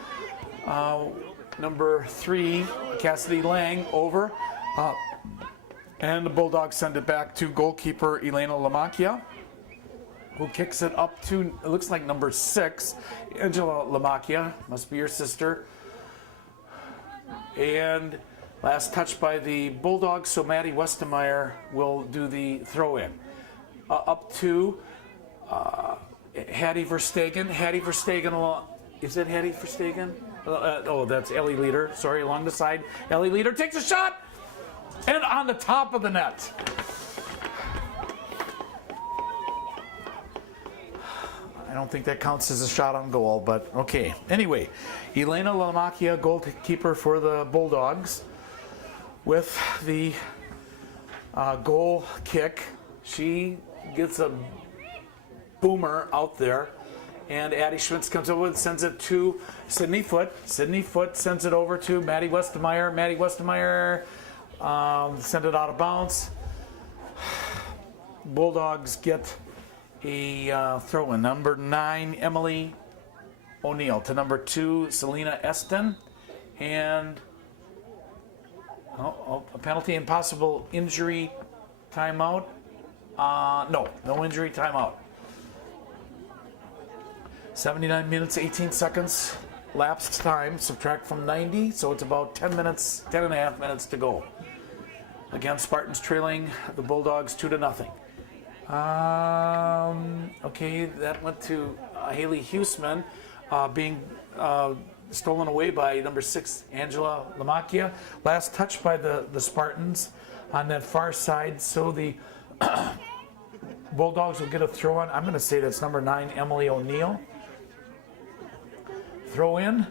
number 3, Cassidy Lang, over. And the Bulldogs send it back to goalkeeper Elena Lamacchia, who kicks it up to, it looks like number 6, Angela Lamacchia, must be your sister. And last touch by the Bulldogs, so Maddie Westemeyer will do the throw-in. Up to Hattie Verstegen. Hattie Verstegen, is it Hattie Verstegen? That's Ellie Leader, sorry, along the side. Ellie Leader takes a shot, and on the top of the net. I don't think that counts as a shot on goal, but okay. Anyway, Elena Lamacchia, goalkeeper for the Bulldogs, with the goal kick. She gets a boomer out there, and Addie Schmitz comes over and sends it to Sydney Foote. Sydney Foote sends it over to Maddie Westemeyer. Maddie Westemeyer sent it out of bounds. Bulldogs get a throw-in. Number 9, Emily O'Neill, to number 2, Selena Eston, and a penalty and possible injury timeout. No injury timeout. 79 minutes, 18 seconds lapsed time. Subtract from 90, so it's about 10 minutes, 10 and a half minutes to go. Again, Spartans trailing the Bulldogs 2-0. Okay, that went to Haley Huseman, being stolen away by number 6, Angela Lamacchia. Last touch by the Spartans on that far side, so the Bulldogs will get a throw in. I'm going to say that's number 9, Emily O'Neill. Throw in.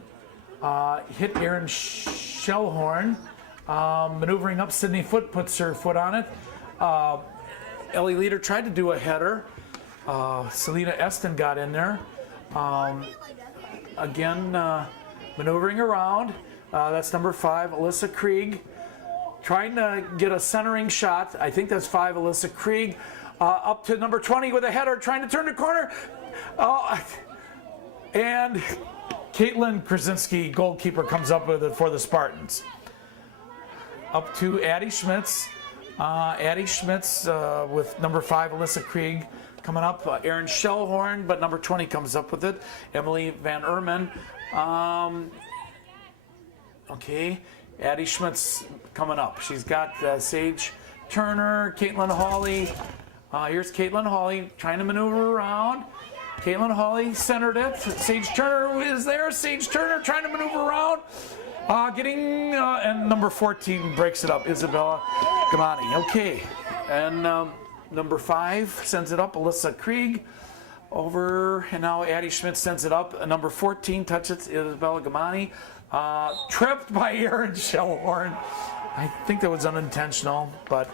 Hit Erin Shellhorn. Maneuvering up, Sydney Foote puts her foot on it. Ellie Leader tried to do a header. Selena Eston got in there. Again, maneuvering around. That's number 5, Alyssa Krieg. Trying to get a centering shot. I think that's 5, Alyssa Krieg. Up to number 20 with a header, trying to turn the corner. And Caitlin Krasinski, goalkeeper, comes up with it for the Spartans. Up to Addie Schmitz. Addie Schmitz with number 5, Alyssa Krieg, coming up. Erin Shellhorn, but number 20 comes up with it. Emily Van Ermen. Okay, Addie Schmitz coming up. She's got Sage Turner, Caitlin Hawley. Here's Caitlin Hawley trying to maneuver around. Caitlin Hawley centered it. Sage Turner is there. Sage Turner trying to maneuver around. And number 14 breaks it up. Isabella Gamani. Okay. And number 5 sends it up. Alyssa Krieg over. And now Addie Schmidt sends it up. Number 14 touches Isabella Gamani. Tripped by Erin Shellhorn. I think that was unintentional, but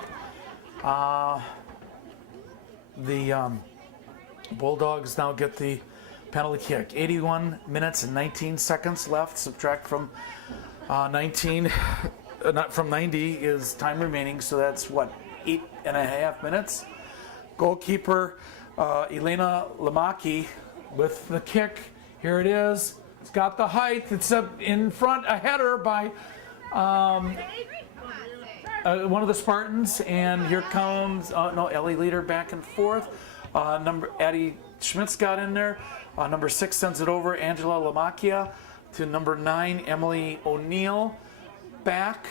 the Bulldogs now get the penalty kick. 81 minutes and 19 seconds left. Subtract from 90 is time remaining, so that's what, 8.5 minutes. Goalkeeper Elena Lamaki with the kick. Here it is. It's got the height. It's up in front, a header by one of the Spartans, and here comes Ellie Leader back and forth. Addie Schmitz got in there. Number 6 sends it over, Angela Lamacchia, to number 9, Emily O'Neill. Back.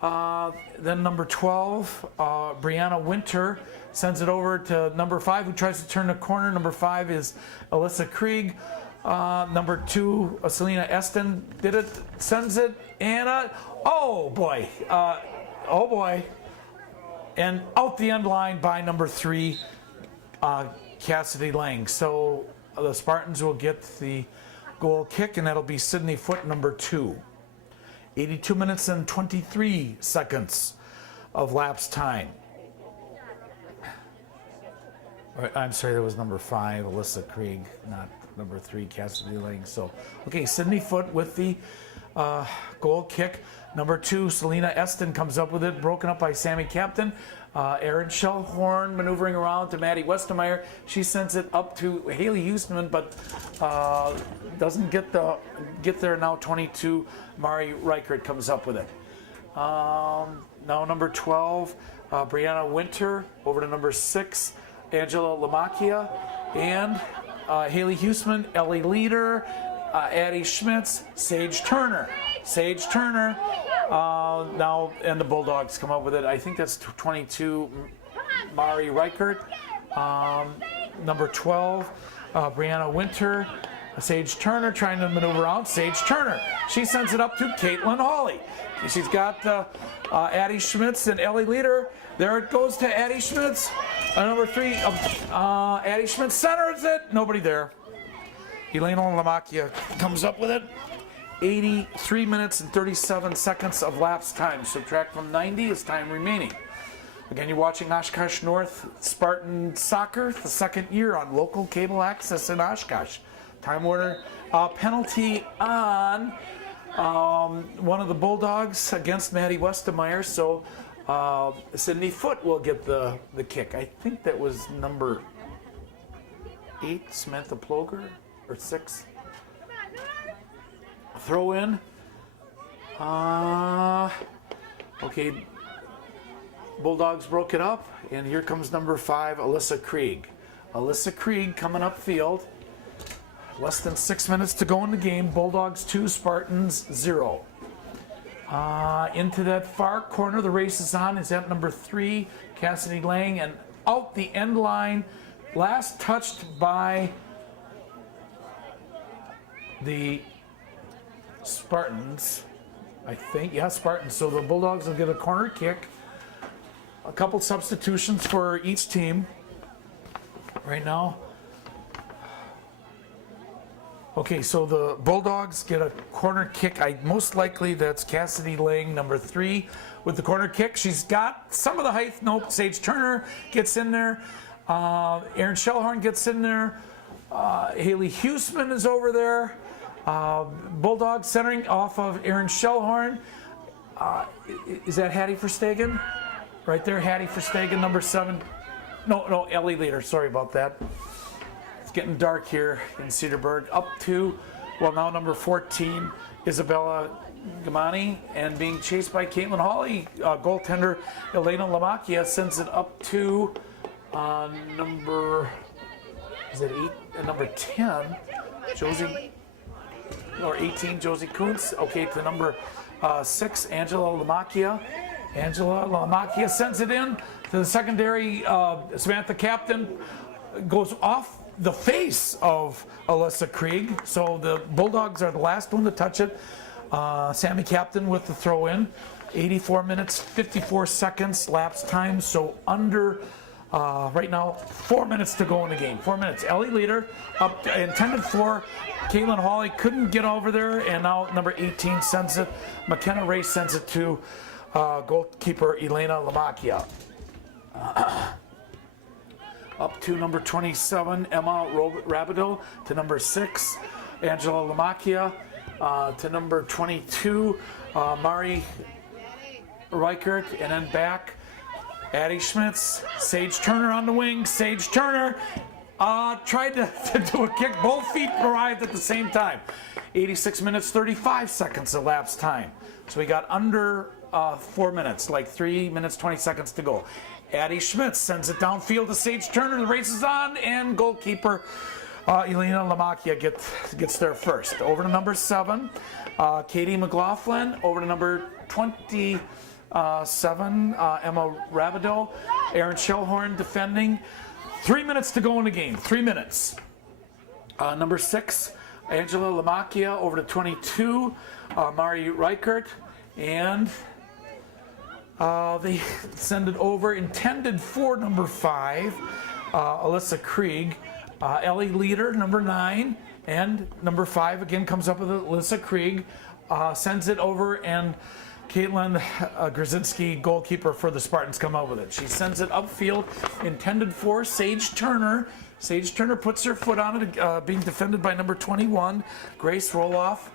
Then number 12, Brianna Winter sends it over to number 5, who tries to turn the corner. Number 5 is Alyssa Krieg. Number 2, Selena Eston did it, sends it, and oh boy, and out the end line by number 3, Cassidy Lang. So the Spartans will get the goal kick, and that'll be Sydney Foote, number 2. 82 minutes and 23 seconds of lapse time. I'm sorry, that was number 5, Alyssa Krieg, not number 3, Cassidy Lang. So, okay, Sydney Foote with the goal kick. Number 2, Selena Eston comes up with it, broken up by Sammy Captain. Erin Shellhorn maneuvering around to Maddie Westermeyer. She sends it up to Haley Huseman, but doesn't get there. Now 22, Mari Reichert comes up with it. Now number 12, Brianna Winter over to number 6, Angela Lamacchia, and Haley Huseman, Ellie Leader, Addie Schmitz, Sage Turner. Now, and the Bulldogs come up with it. I think that's 22, Mari Reichert. Number 12, Brianna Winter. Sage Turner trying to maneuver out. Sage Turner. She sends it up to Caitlin Hawley. She's got Addie Schmitz and Ellie Leader. There it goes to Addie Schmitz. Number 3, Addie Schmitz centers it. Nobody there. Elena Lamacchia comes up with it. 83 minutes and 37 seconds of lapse time. Subtract from 90 is time remaining. Again, you're watching Oshkosh North Spartan Soccer, the second year on local cable access in Oshkosh. Time Warner penalty on one of the Bulldogs against Maddie Westermeyer. So Sydney Foote will get the kick. I think that was number 8, Samantha Ploger, or 6. Throw in. Okay. Bulldogs broke it up, and here comes number 5, Alyssa Krieg. Alyssa Krieg coming upfield. Less than 6 minutes to go in the game. Bulldogs 2, Spartans 0. Into that far corner, the race is on. Is that number 3, Cassidy Lang, and out the end line. Last touched by the Spartans, I think. Yeah, Spartans. So the Bulldogs will get a corner kick. A couple substitutions for each team right now. Okay, so the Bulldogs get a corner kick. Most likely that's Cassidy Lang, number 3, with the corner kick. She's got some of the height. Nope, Sage Turner gets in there. Erin Shellhorn gets in there. Haley Huseman is over there. Bulldogs centering off of Erin Shellhorn. Is that Hattie Verstegen? Right there, Hattie Verstegen, number 7. No, Ellie Leader. Sorry about that. It's getting dark here in Cedarburg. Up to, now number 14, Isabella Gamani, and being chased by Caitlin Hawley. Goaltender Elena Lamacchia sends it up to number 8? Number 10, Josie. Or 18, Josie Kuntz. Okay, to number 6, Angela Lamacchia. Angela Lamacchia sends it in to the secondary. Samantha Captain goes off the face of Alyssa Krieg. So the Bulldogs are the last one to touch it. Sammy Captain with the throw in. 84 minutes, 54 seconds lapse time. So under, right now, 4 minutes to go in the game. 4 minutes. Ellie Leader up, intended for Caitlin Hawley, couldn't get over there, and now number 18 sends it. McKenna Race sends it to goalkeeper Elena Lamacchia. Up to number 27, Emma Rabideau, to number 6, Angela Lamacchia, to number 22, Mari Reichert, and then back, Addie Schmitz, Sage Turner on the wing. Sage Turner tried to do a kick. Both feet arrived at the same time. 86 minutes, 35 seconds elapsed time. So we got under 4 minutes, like 3 minutes, 20 seconds to go. Addie Schmitz sends it downfield to Sage Turner. The race is on, and goalkeeper Elena Lamacchia gets there first. Over to number 7, Katie McLaughlin. Over to number 27, Emma Rabideau. Erin Shellhorn defending. 3 minutes to go in the game. 3 minutes. Number 6, Angela Lamacchia. Over to 22, Mari Reichert. And they send it over, intended for number 5, Alyssa Krieg. Ellie Leader, number 9, and number 5 again comes up with Alyssa Krieg. Sends it over, and Caitlin Grzinski, goalkeeper for the Spartans, come out with it. She sends it upfield, intended for Sage Turner. Sage Turner puts her foot on it, being defended by number 21, Grace Roloff.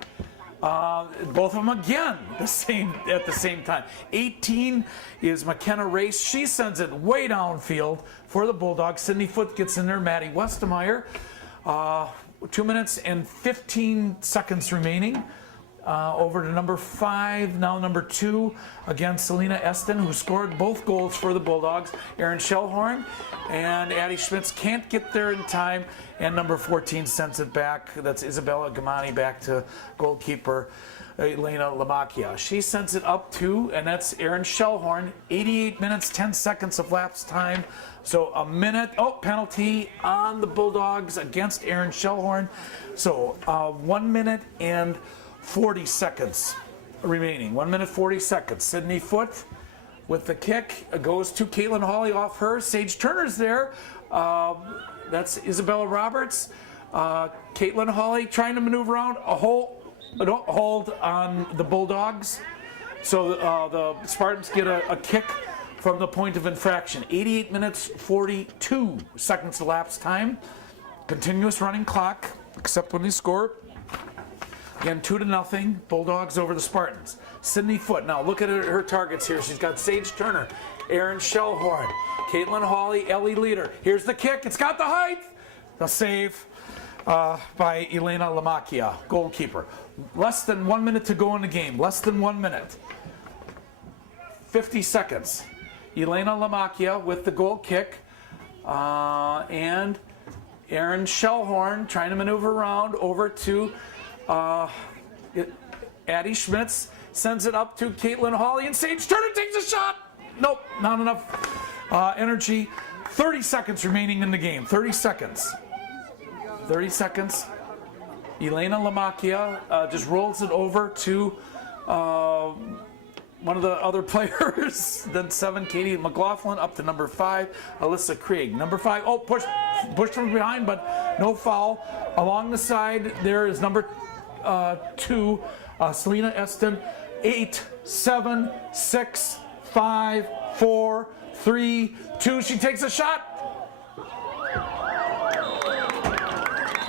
Both of them again at the same time. 18 is McKenna Race. She sends it way downfield for the Bulldogs. Sydney Foote gets in there. Maddie Westemeyer. 2 minutes and 15 seconds remaining. Over to number 5, now number 2, again Selena Eston, who scored both goals for the Bulldogs. Erin Shellhorn and Addie Schmitz can't get there in time, and number 14 sends it back. That's Isabella Gamani back to goalkeeper Elena Lamacchia. She sends it up to, and that's Erin Shellhorn. 88 minutes, 10 seconds of lapse time. So a minute, penalty on the Bulldogs against Erin Shellhorn. So 1 minute and 40 seconds remaining. 1 minute, 40 seconds. Sydney Foote with the kick goes to Caitlin Hawley off her. Sage Turner's there. That's Isabella Roberts. Caitlin Hawley trying to maneuver around a hold on the Bulldogs. So the Spartans get a kick from the point of infraction. 88 minutes, 42 seconds elapsed time. Continuous running clock, except when they score. Again, 2-0, Bulldogs over the Spartans. Sydney Foote, now look at her targets here. She's got Sage Turner, Erin Shellhorn, Caitlin Hawley, Ellie Leader. Here's the kick, it's got the height. The save by Elena Lamacchia, goalkeeper. Less than 1 minute to go in the game, less than 1 minute. 50 seconds. Elena Lamacchia with the goal kick, and Erin Shellhorn trying to maneuver around over to Addie Schmitz, sends it up to Caitlin Hawley, and Sage Turner takes a shot. Nope, not enough energy. 30 seconds remaining in the game. 30 seconds. 30 seconds. Elena Lamacchia just rolls it over to one of the other players. Then 7, Katie McLaughlin, up to number 5, Alyssa Krieg. Number 5, pushed from behind, but no foul. Along the side, there is number 2, Selena Eston. 8, 7, 6, 5, 4, 3, 2. She takes a shot.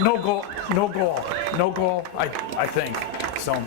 No goal, I think. So